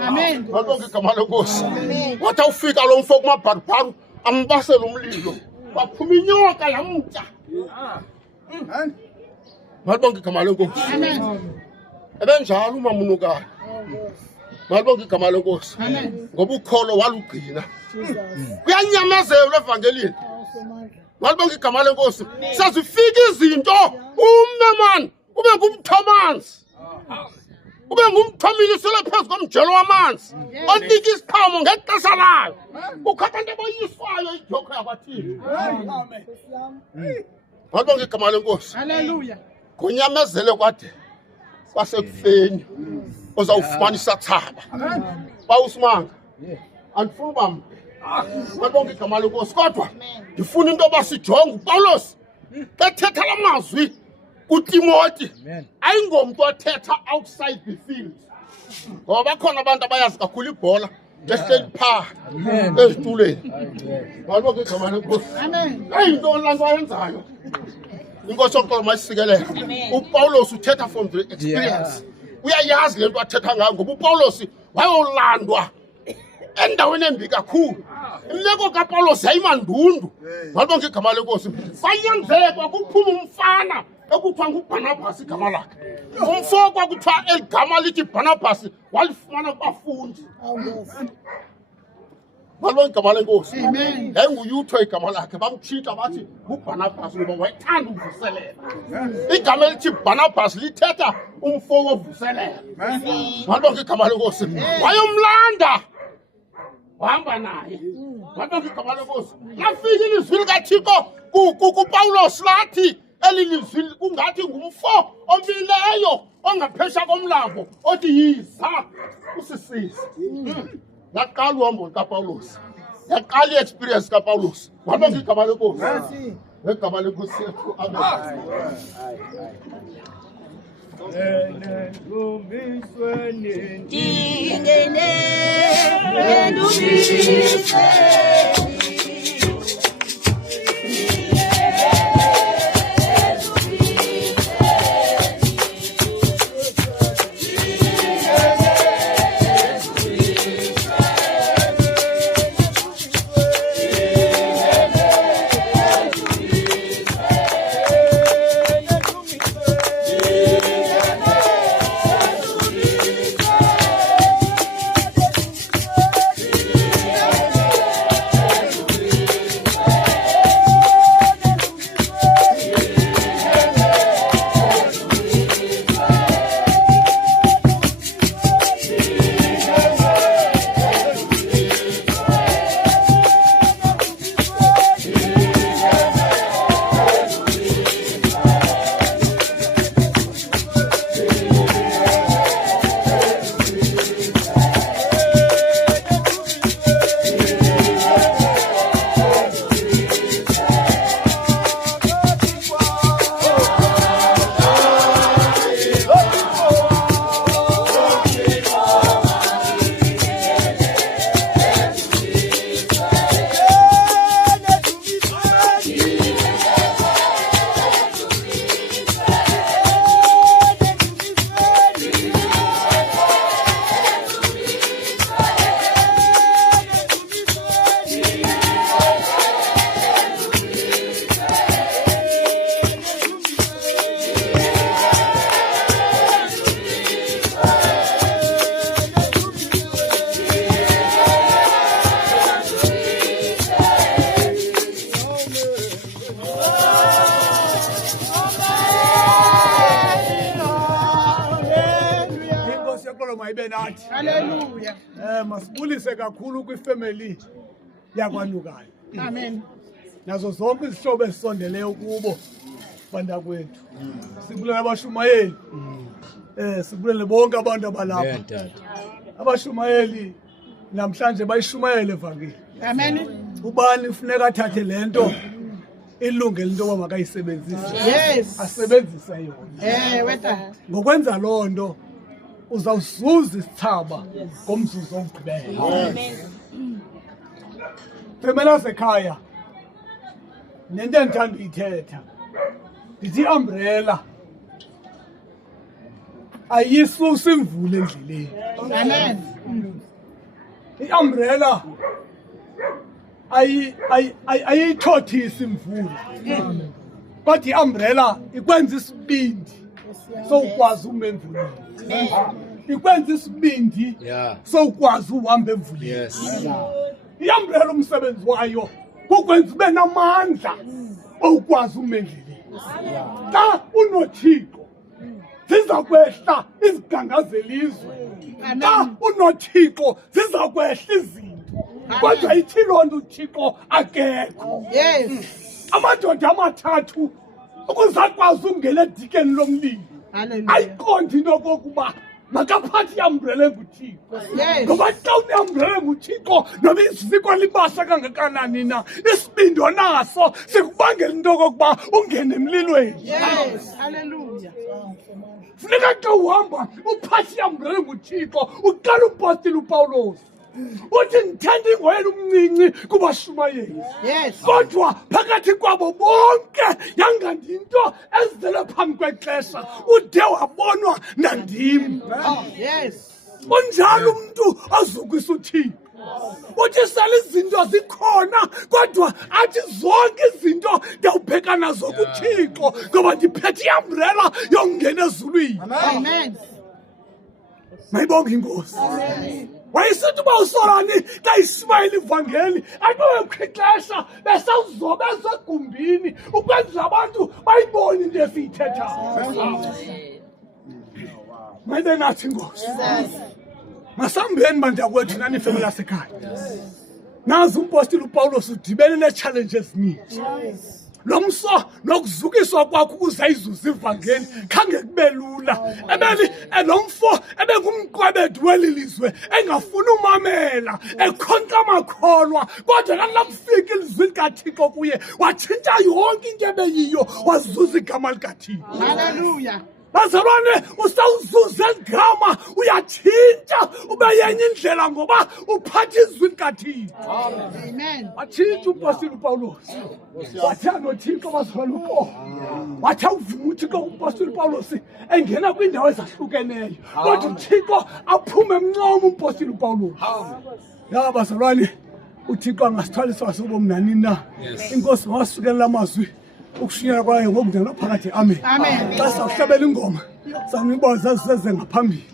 Amen. Malibonke igama lenkosi. Wathi awufika lo mfo kumabharibharu ambasela umlilo. Waphuma inyoka yamtya. Malibonke igama lenkosi. Ebenjalo umamunukayo. Malibonke igama lenkosi. Ngoba ukholo walugcina. Kuyanyamezela evangelini. Malibonke igama lenkosi. Sazifika izinto man ube ngumthomanzi. Ube ngumthomilisele phezu komjelo wamanzi. Onika isiqhamo ngexesha layo. Ukhatha into aboyiswayo ijoko yakwathini. Malibonke igama lenkosi. Hallelujah. Kunyamezele kwade kwasekufeni uzawufumana isathaba. Bawusimanga andifuna ubam. Malibonke igama lenkosi kodwa ndifuna into basijonge uPawulos ethetha lamazwi kuTimothy ayingomntu othetha outside the field. Ngoba bakhona abantu abayazi kakhulu ibhola behleli phaa ezitulweni. Malibonke igama lenkosi. Ayintoni laa nto ayenzayo. Inkosi yokuqala mayisikelele. uPawulos uthetha from the experience. Uyayazi le nto athetha ngayo ngoba uPawulos wayolandwa endaweni embi kakhulu. Imeko kaPawulos yayimandundu. Malibonke igama lenkosi. Kwanyanzeleka kuphuma umfana ekuthiwa nguBarnabas igama lakhe. Umfo kwakuthiwa eligama lithi Barnabas walifumana kubafundi. Malibonke igama lenkosi. Yayinguyutho igama lakhe bamtshita bathi nguBarnabas ngoba wayethanda uvuselela. Igama elithi Barnabas lithetha umfo wovuselela. Malibonke igama lenkosi. Wayomlanda wahamba naye. Malibonke igama lenkosi. Lafika ilizwi likaThixo kuPawulos lathi elilizwi kungathi ngumfo omileyo ongaphesha komlambo othi yiza usisise. Yaqala uhambo lukaPawulos. Yaqala i-experience kaPawulos. Malibonke igama lenkosi. Ngegama lenkosi yethu. Amen. Dingene endumisweni. abe nathi. Hallelujah. Masibulise kakhulu kwifamily yakwaNukayo. Amen. Nazo zonke izihlobo ezisondeleyo kubo bantakwethu. Sibulela abashumayeli. Sibulele bonke abantu abalapha. Abashumayeli namhlanje bayishumayele evangeli. Amen. Ubani ufuneka athathe lento ilungele into makayisebenzise. Yes. Asebenzise yona. Weta. Ngokwenza lonto uzawuzuza isithaba ngomzuzu wokugqibela. Amen. Femela sekhaya. Nento endithanda uyithetha. Ndithi umbrella ayisusa imvula endleleni. Amen. I-umbrella ayithothisi imvula. Kodwa i-umbrella ikwenza isibindi sowukwazi uma emvuleni. Ikwenza isibindi sowukwazi uhamba emvuleni. I-umbrella umsebenzi wayo kukwenza ube namandla owukwazi uma endleleni. Xa unoThixo ziza kwehla izigangazelizwe. Xa unoThixo ziza kwehla izinto. Kodwa ithi loo nto uThixo akekho. Yes. Amadoda amathathu ukuzakwazi ukungena edikeni lomlilo. Ayiqondi into kokuba makaphathi i-umbrella enguThixo. Ngoba xa une-umbrella enguThixo noba iziko libasha kangakanani na isibindo naso sikubangela into kokuba ungene emlilweni. Yes. Hallelujah. Funeka xa uhamba uphathi i-umbrella enguThixo uqala umpostile uPawulos. Uthi ndithanda ingoyela umncinci kubashumayeli. Yes. Kodwa phakathi kwabo bonke yangandinto ezizele phambi kwexesha ude wabonwa nandim. Yes. Unjalo umuntu ozukisa uThixo. Uthi sele izinto zikhona kodwa athi zonke izinto ndiyawubheka nazo kuThixo ngoba ndiphethe i-umbrella yokungena ezulwini. Amen. Mayibonge inkosi. Wayesithi uba usolani xa ishumayela ivangeli akubekho ixesha besawuzobe esegumbini ukwenzela abantu bayibone into esiyithethayo. Mayibe nathi inkosi. Masambeni bantakwethu nani ifemeli yasekhaya. Nazi umpostile uPawulos udibene nee-challenges ezininzi. Lo mso nokuzukiswa kwakho ukuze izuze ivangeli khange kube lula. Lo mfo ebengumqwebedi weli lizwe engafuni umamela ekhonqa amakholwa kodwa kanti lakufika ilizwi likaThixo kuye watshintsha yonke into ebeyiyo wazuza igama likaThixo. Hallelujah. Bazalwane usawuzuza igama uyatshintsha ube yenye indlela ngoba uphatha izwi likaThixo. Amen. Watshintsha umpostile uPawulos. Wathi anoThixo bazalwane uqobo. Wathi awuvuma uThixo umpostile uPawulos engena kwiindawo ezahlukeneyo. Kodwa uThixo aphume emncoma umpostile uPawulos. Ya bazalwane uThixo angasithwalisa sobomi nanini na. Inkosi mawasukela amazwi. Ukushinyela kwayo ngokudala phakathi. Amen. Amen. Xa sawuhlabela ingoma sawuniboza ziseze ngaphambili.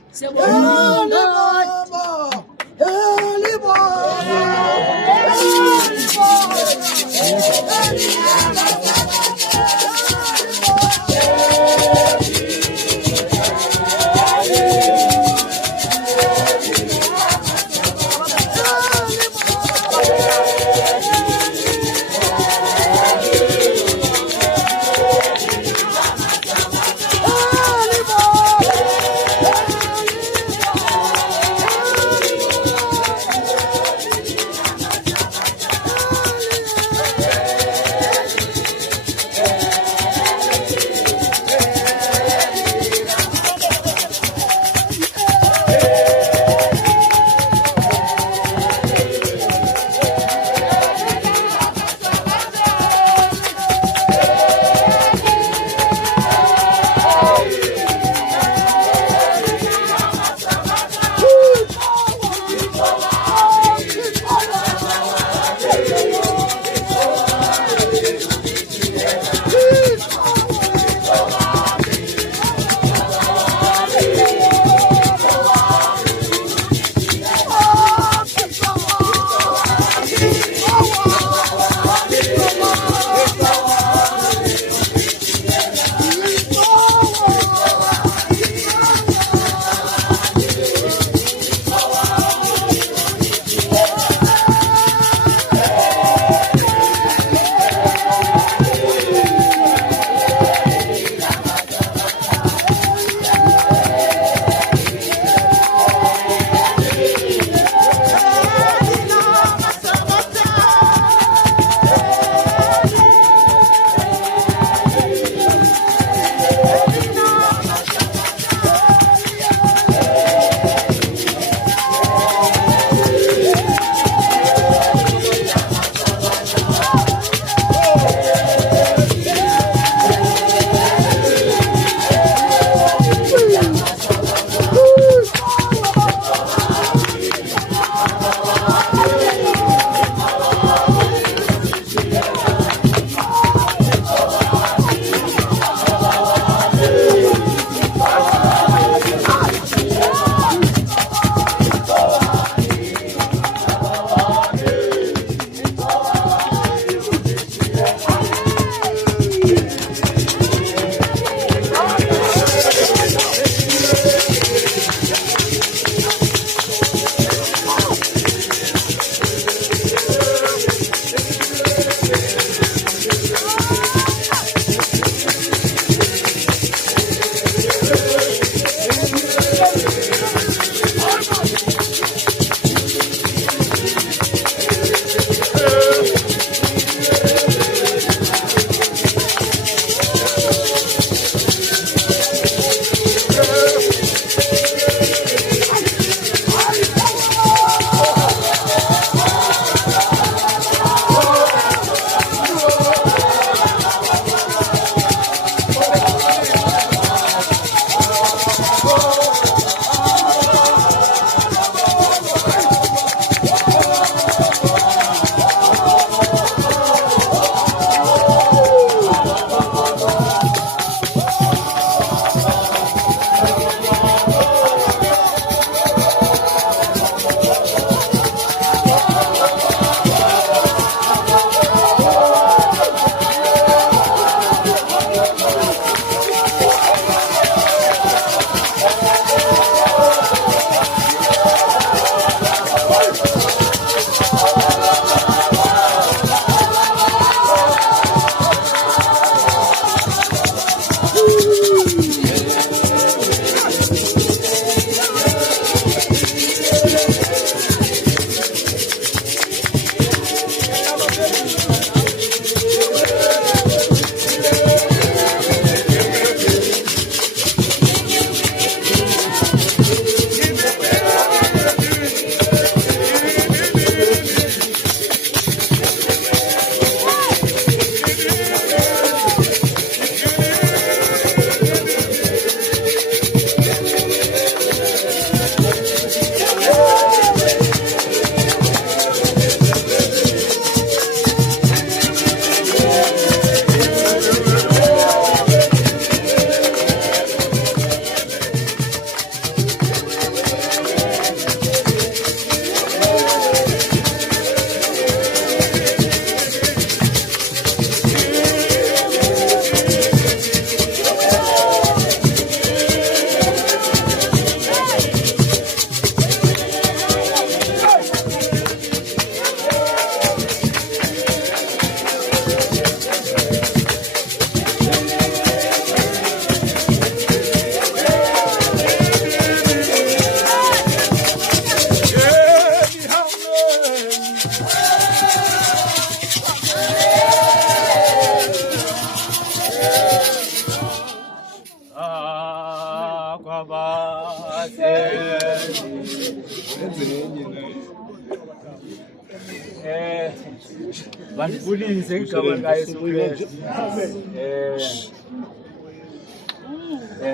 Bandibulise igama likaYesu Kristu.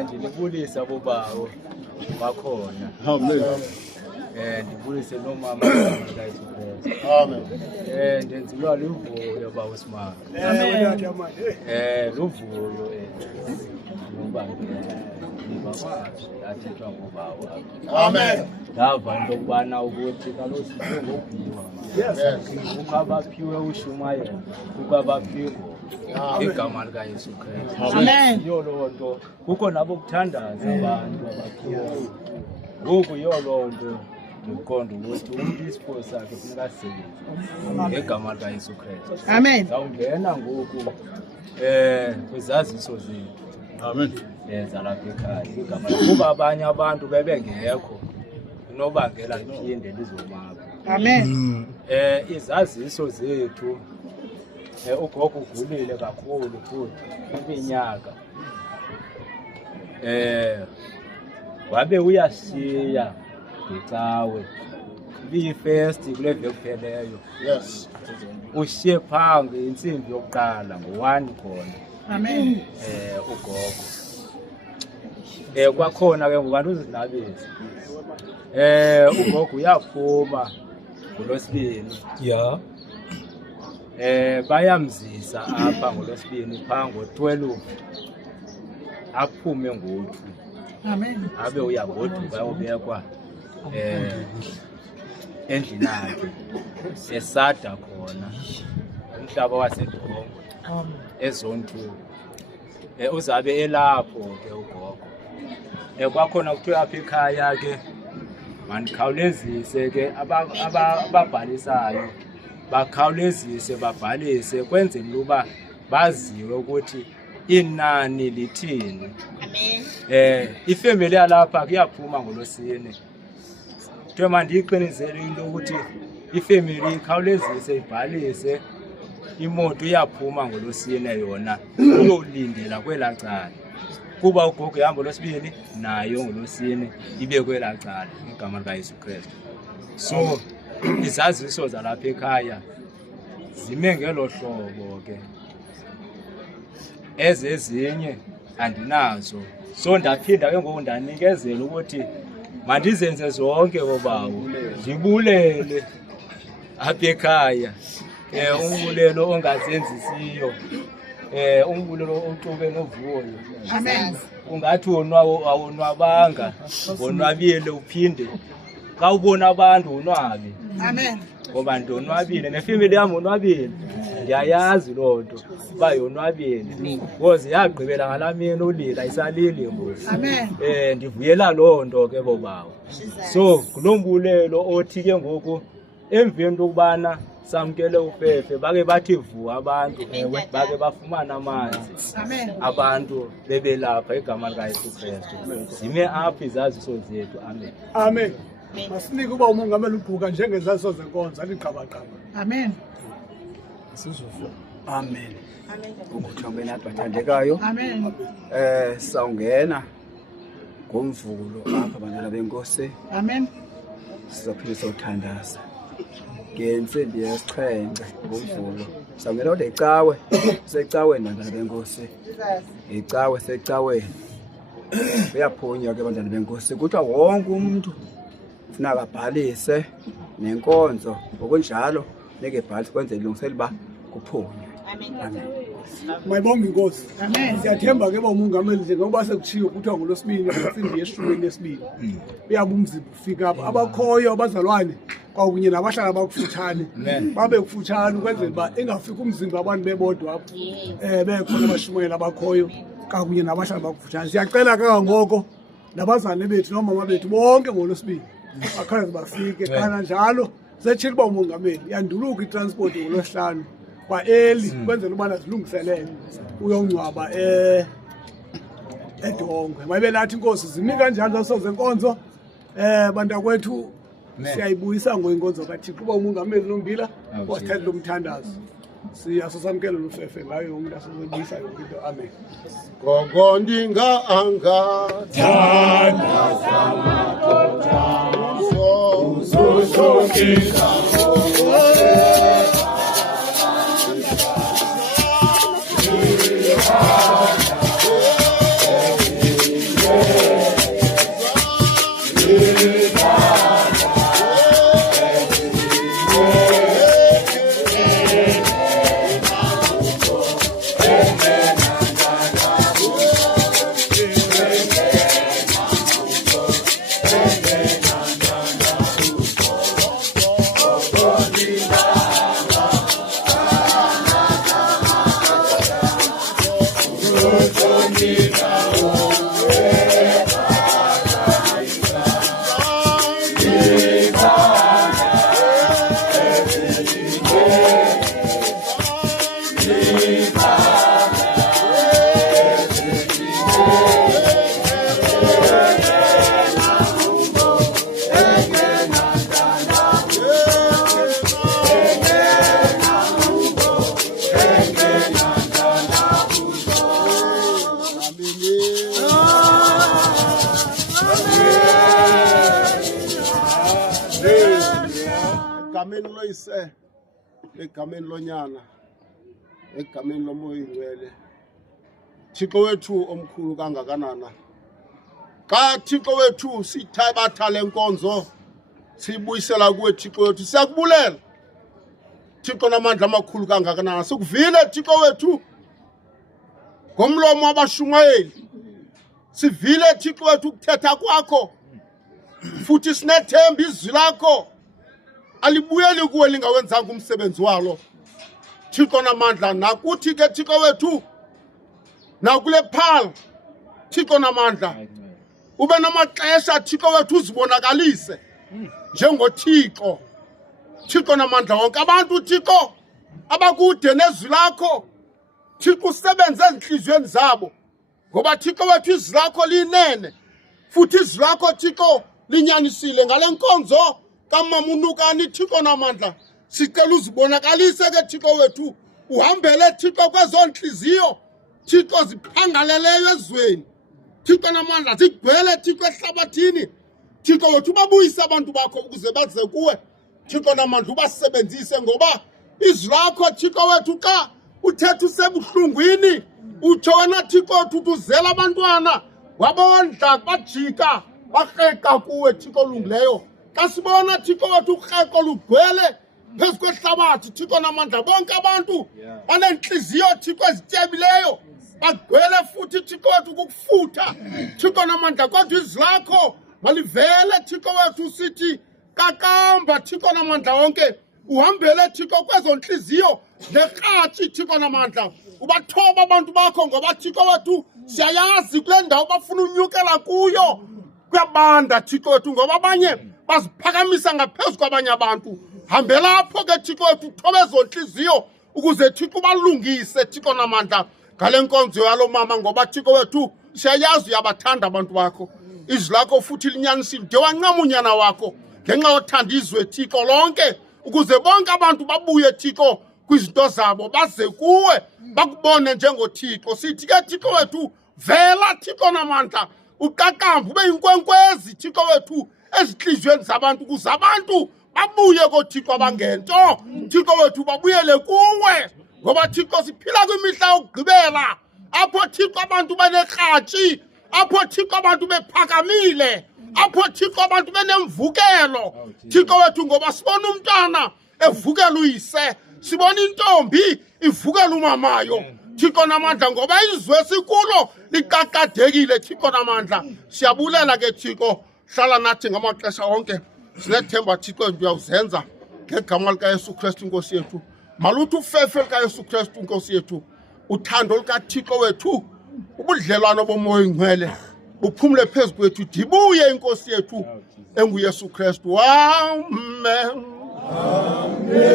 Ndilibulisa bobawo bakhona. Amen. Ndibulise nomama likaYesu Kristu. Amen. Ndenzelwa luvuyo bawo Simanga. Luvuyo ngoba athethwa ngobawo. Amen. Ndava into yokubana ukuthi kaloku singobhiwa. Kukho abaphiwe ushumayela, kukho abaphiwe igama likaYesu Kristu. Amen. Yiyo loo nto kukho nabo kuthandaza abantu abaphiwe. Ngoku yiyo loo nto ndiqonda ukuthi umntu isipho sakhe funeka asebenze ngegama likaYesu Kristu. Amen. Zawungena ngoku kwizaziso zethu. Amen. Zalapha ekhaya igama kuba abanye abantu bebengekho unobangela liphinde lizomapha. Amen. Izaziso zethu ugogo ugulile kakhulu futhi iminyaka wabe uyashiya ngecawe ibiyifirst kule veki kupheleyo. Yes. Ushiye phambi intsimbi yokuqala ngo-1 khona. Amen. Ugogo kwakhona ke ngobantu uzinabezi ugogo uyaphuma ngolwesibini. Yeah. Bayamzisa apha ngolwesibini phaa ngo-12 aphume ngoku. Amen. Abe uyagoduka ayobekwa endlini yakhe esada khona umhlaba waseDongo ezone 2. Uzabe elapho ke ugogo. Kwakhona kuthiwa apha ekhaya ke mandikhawulezise ke ababhalisayo bakhawulezise babhalise kwenzela uba baziwe ukuthi inani lithini. Amen. Ifemeli yalapha kuyaphuma ngolosine. Kuthiwa mandiyiqinisele into ukuthi ifemeli ikhawulezise ibhalise imoto iyaphuma ngolosine yona iyolindela kwelaa cala. Kuba ugogo ihamba ngolwesibini nayo ngolosine ibe kwelaa cala igama likaYesu Kristu. So izaziso zalapha ekhaya zime ngelo hlobo ke. Ezinye andinazo. So ndaphinda ke ngoku ndanikezela ukuthi mandizenze zonke bobawo ndibulele apha ekhaya. Umbulelo ongazenzisiyo. Umbulelo oxube novuyo. Amen. Ungathi awonwabanga wonwabile uphinde xa ubona abantu unwabe. Amen. Ngoba ndonwabile nefamily yami unwabile. Ndiyayazi loo nto uba yonwabile because yagqibela ngalaa mini ulila isalile ngoku. Amen. Ndivuyela loo nto ke bobawo. So kulo mbulelo othi ke ngoku emveni kokubana samkele ufefe bake bathi vu abantu bake bafumana amanzi. Amen. Abantu bebelapha igama likaYesu Kristu zime apha izaziso zethu. Amen. Amen. Masinike uba umongameli uGquka njengezaziso zenkonzo aliqabaqaba. Amen. Amen. Ukuthombe nathi bathandekayo. Amen. Sawungena ngomvulo apha bantwana benkosi. Amen. Sizophinde sothandaza ngentsimbi yesixhenxe ngomvulo. Sawungena kodwa ecawe secaweni bantwana benkosi. Icawe secaweni. Uyaphunywa ke bantwana benkosi kuthiwa wonke umuntu funeka abhalise nenkonzo ngokunjalo neke bhalise kwenzela ilungisela uba kuphunywe. Amen. Mayibonge inkosi. Amen. Siyathemba ke umongameli njengoba sekutshiwo kuthiwa ngolwesibini intsimbi ye-12 uyabe umzimba ufika apha. Abakhoyo abazalwane kwakunye nabahlala bakufutshane babe kufutshane ukwenzela uba ingafiki umzimba abantu bebodwa apho bekhona abashumayela abakhoyo kwakunye nabahlala bakufutshane. Siyacela kangangoko nabazane bethu nomama bethu bonke ngolwesibini bakhawuleze bafike. Kananjalo setshile uba umongameli yanduluka itransport ngolwesihlanu kwa-eli kwenzela ubana zilungiselele uyongcwaba eDongwe. Mayibe nathi inkosi zimi kanjalo zaso zenkonzo. Bantakwethu siyayibuyisa ngoyinkonzo kaThixo uba umongameli Nombila wasithatha lo mthandazo. Siyasosamkela lufefe ngayo yonke into asizobuyisa yonke into. Amen. Gogo ndingaanga thandaza madoda uzoshokisa egameni loyise, egameni lonyana, egameni lomoya ingcwele. Thixo wethu omkhulu kangakanana. Xa Thixo wethu sithabatha le nkonzo siyibuyisela kuwe Thixo wethu, siyakubulela Thixo namandla amakhulu kangakanana. Sikuvile Thixo wethu ngomlomo wabashumayeli, sivile Thixo wethu ukuthetha kwakho, futhi sinethemba izwi lakho alibuyeli kuwe lingawenzanga umsebenzi walo Thixo namandla. Nakuthi ke Thixo wethu nakule phala Thixo namandla, ube namaxesha Thixo wethu uzibonakalise njengoThixo Thixo namandla wonke. Abantu Thixo abakude nezwi lakho Thixo usebenze ezinhliziyweni zabo, ngoba Thixo wethu izwi lakho linene, futhi izwi lakho Thixo linyanisile. Ngale nkonzo kamamunukani Thixo namandla, sicela uzibonakalise ke Thixo wethu, uhambele Thixo kwezo nhliziyo Thixo ziphangaleleyo ezweni Thixo namandla, zigcwele Thixo ehlabathini Thixo wethu, babuyise abantu bakho ukuze baze kuwe Thixo namandla, ubasebenzise. Ngoba izwi lakho Thixo wethu xa uthetha usebuhlungwini, utsho wena Thixo wethu utuzela abantwana wabondla bajika barheka kuwe Thixo olungileyo. Xa sibona Thixo wethu urheko lugcwele phezu kwehlabathi Thixo namandla, bonke abantu banenhliziyo Thixo ezityebileyo, bagcwele futhi Thixo wethu kukufutha Thixo namandla. Kodwa izwi lakho malivele Thixo wethu, sithi kakamba Thixo namandla wonke, uhambele Thixo kwezo nhliziyo nekratshi Thixo namandla, ubathoba abantu bakho. Ngoba Thixo wethu siyayazi kule ndawo bafuna unyukela kuyo kuyabanda Thixo wethu, ngoba abanye baziphakamisa ngaphezu kwabanye abantu. Hambela apho ke Thixo wethu, uthobe ezo nhliziyo ukuze Thixo balungise Thixo namandla ngale nkonzo yalo mama, ngoba Thixo wethu siyayazi uyabathanda abantu bakho. Izwi lakho futhi linyanisile, de wancama unyana wakho ngenxa yothanda izwe Thixo lonke, ukuze bonke abantu babuye Thixo kwizinto zabo, baze kuwe bakubone njengoThixo. Sithi ke Thixo wethu, vela Thixo namandla, uqaqamba ube yinkwenkwezi Thixo wethu ezinhliziyweni zabantu, ukuze abantu babuye koThixo abangento Thixo wethu, babuyele kuwe. Ngoba Thixo siphila kwimihla yokugqibela apho Thixo abantu banekratshi, apho Thixo abantu bephakamile, apho Thixo abantu benemvukelo Thixo wethu. Ngoba sibona umntwana evukela uyise, sibona intombi ivukela umamayo Thixo namandla, ngoba izwe sikulo liqaqadekile Thixo namandla. Siyabulela ke Thixo, hlala nathi ngamaxesha onke, sinethemba Thixo uyawuzenza ngegama likaYesu Kristu inkosi yethu. Maluthi ufefe likaYesu Kristu inkosi yethu, uthando lukaThixo wethu, ubudlelwano bomoya ingcwele buphumle phezu kwethu, dibuye inkosi yethu enguYesu Kristu. Amen. Amen.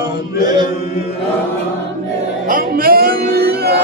Amen. Amen. Amen.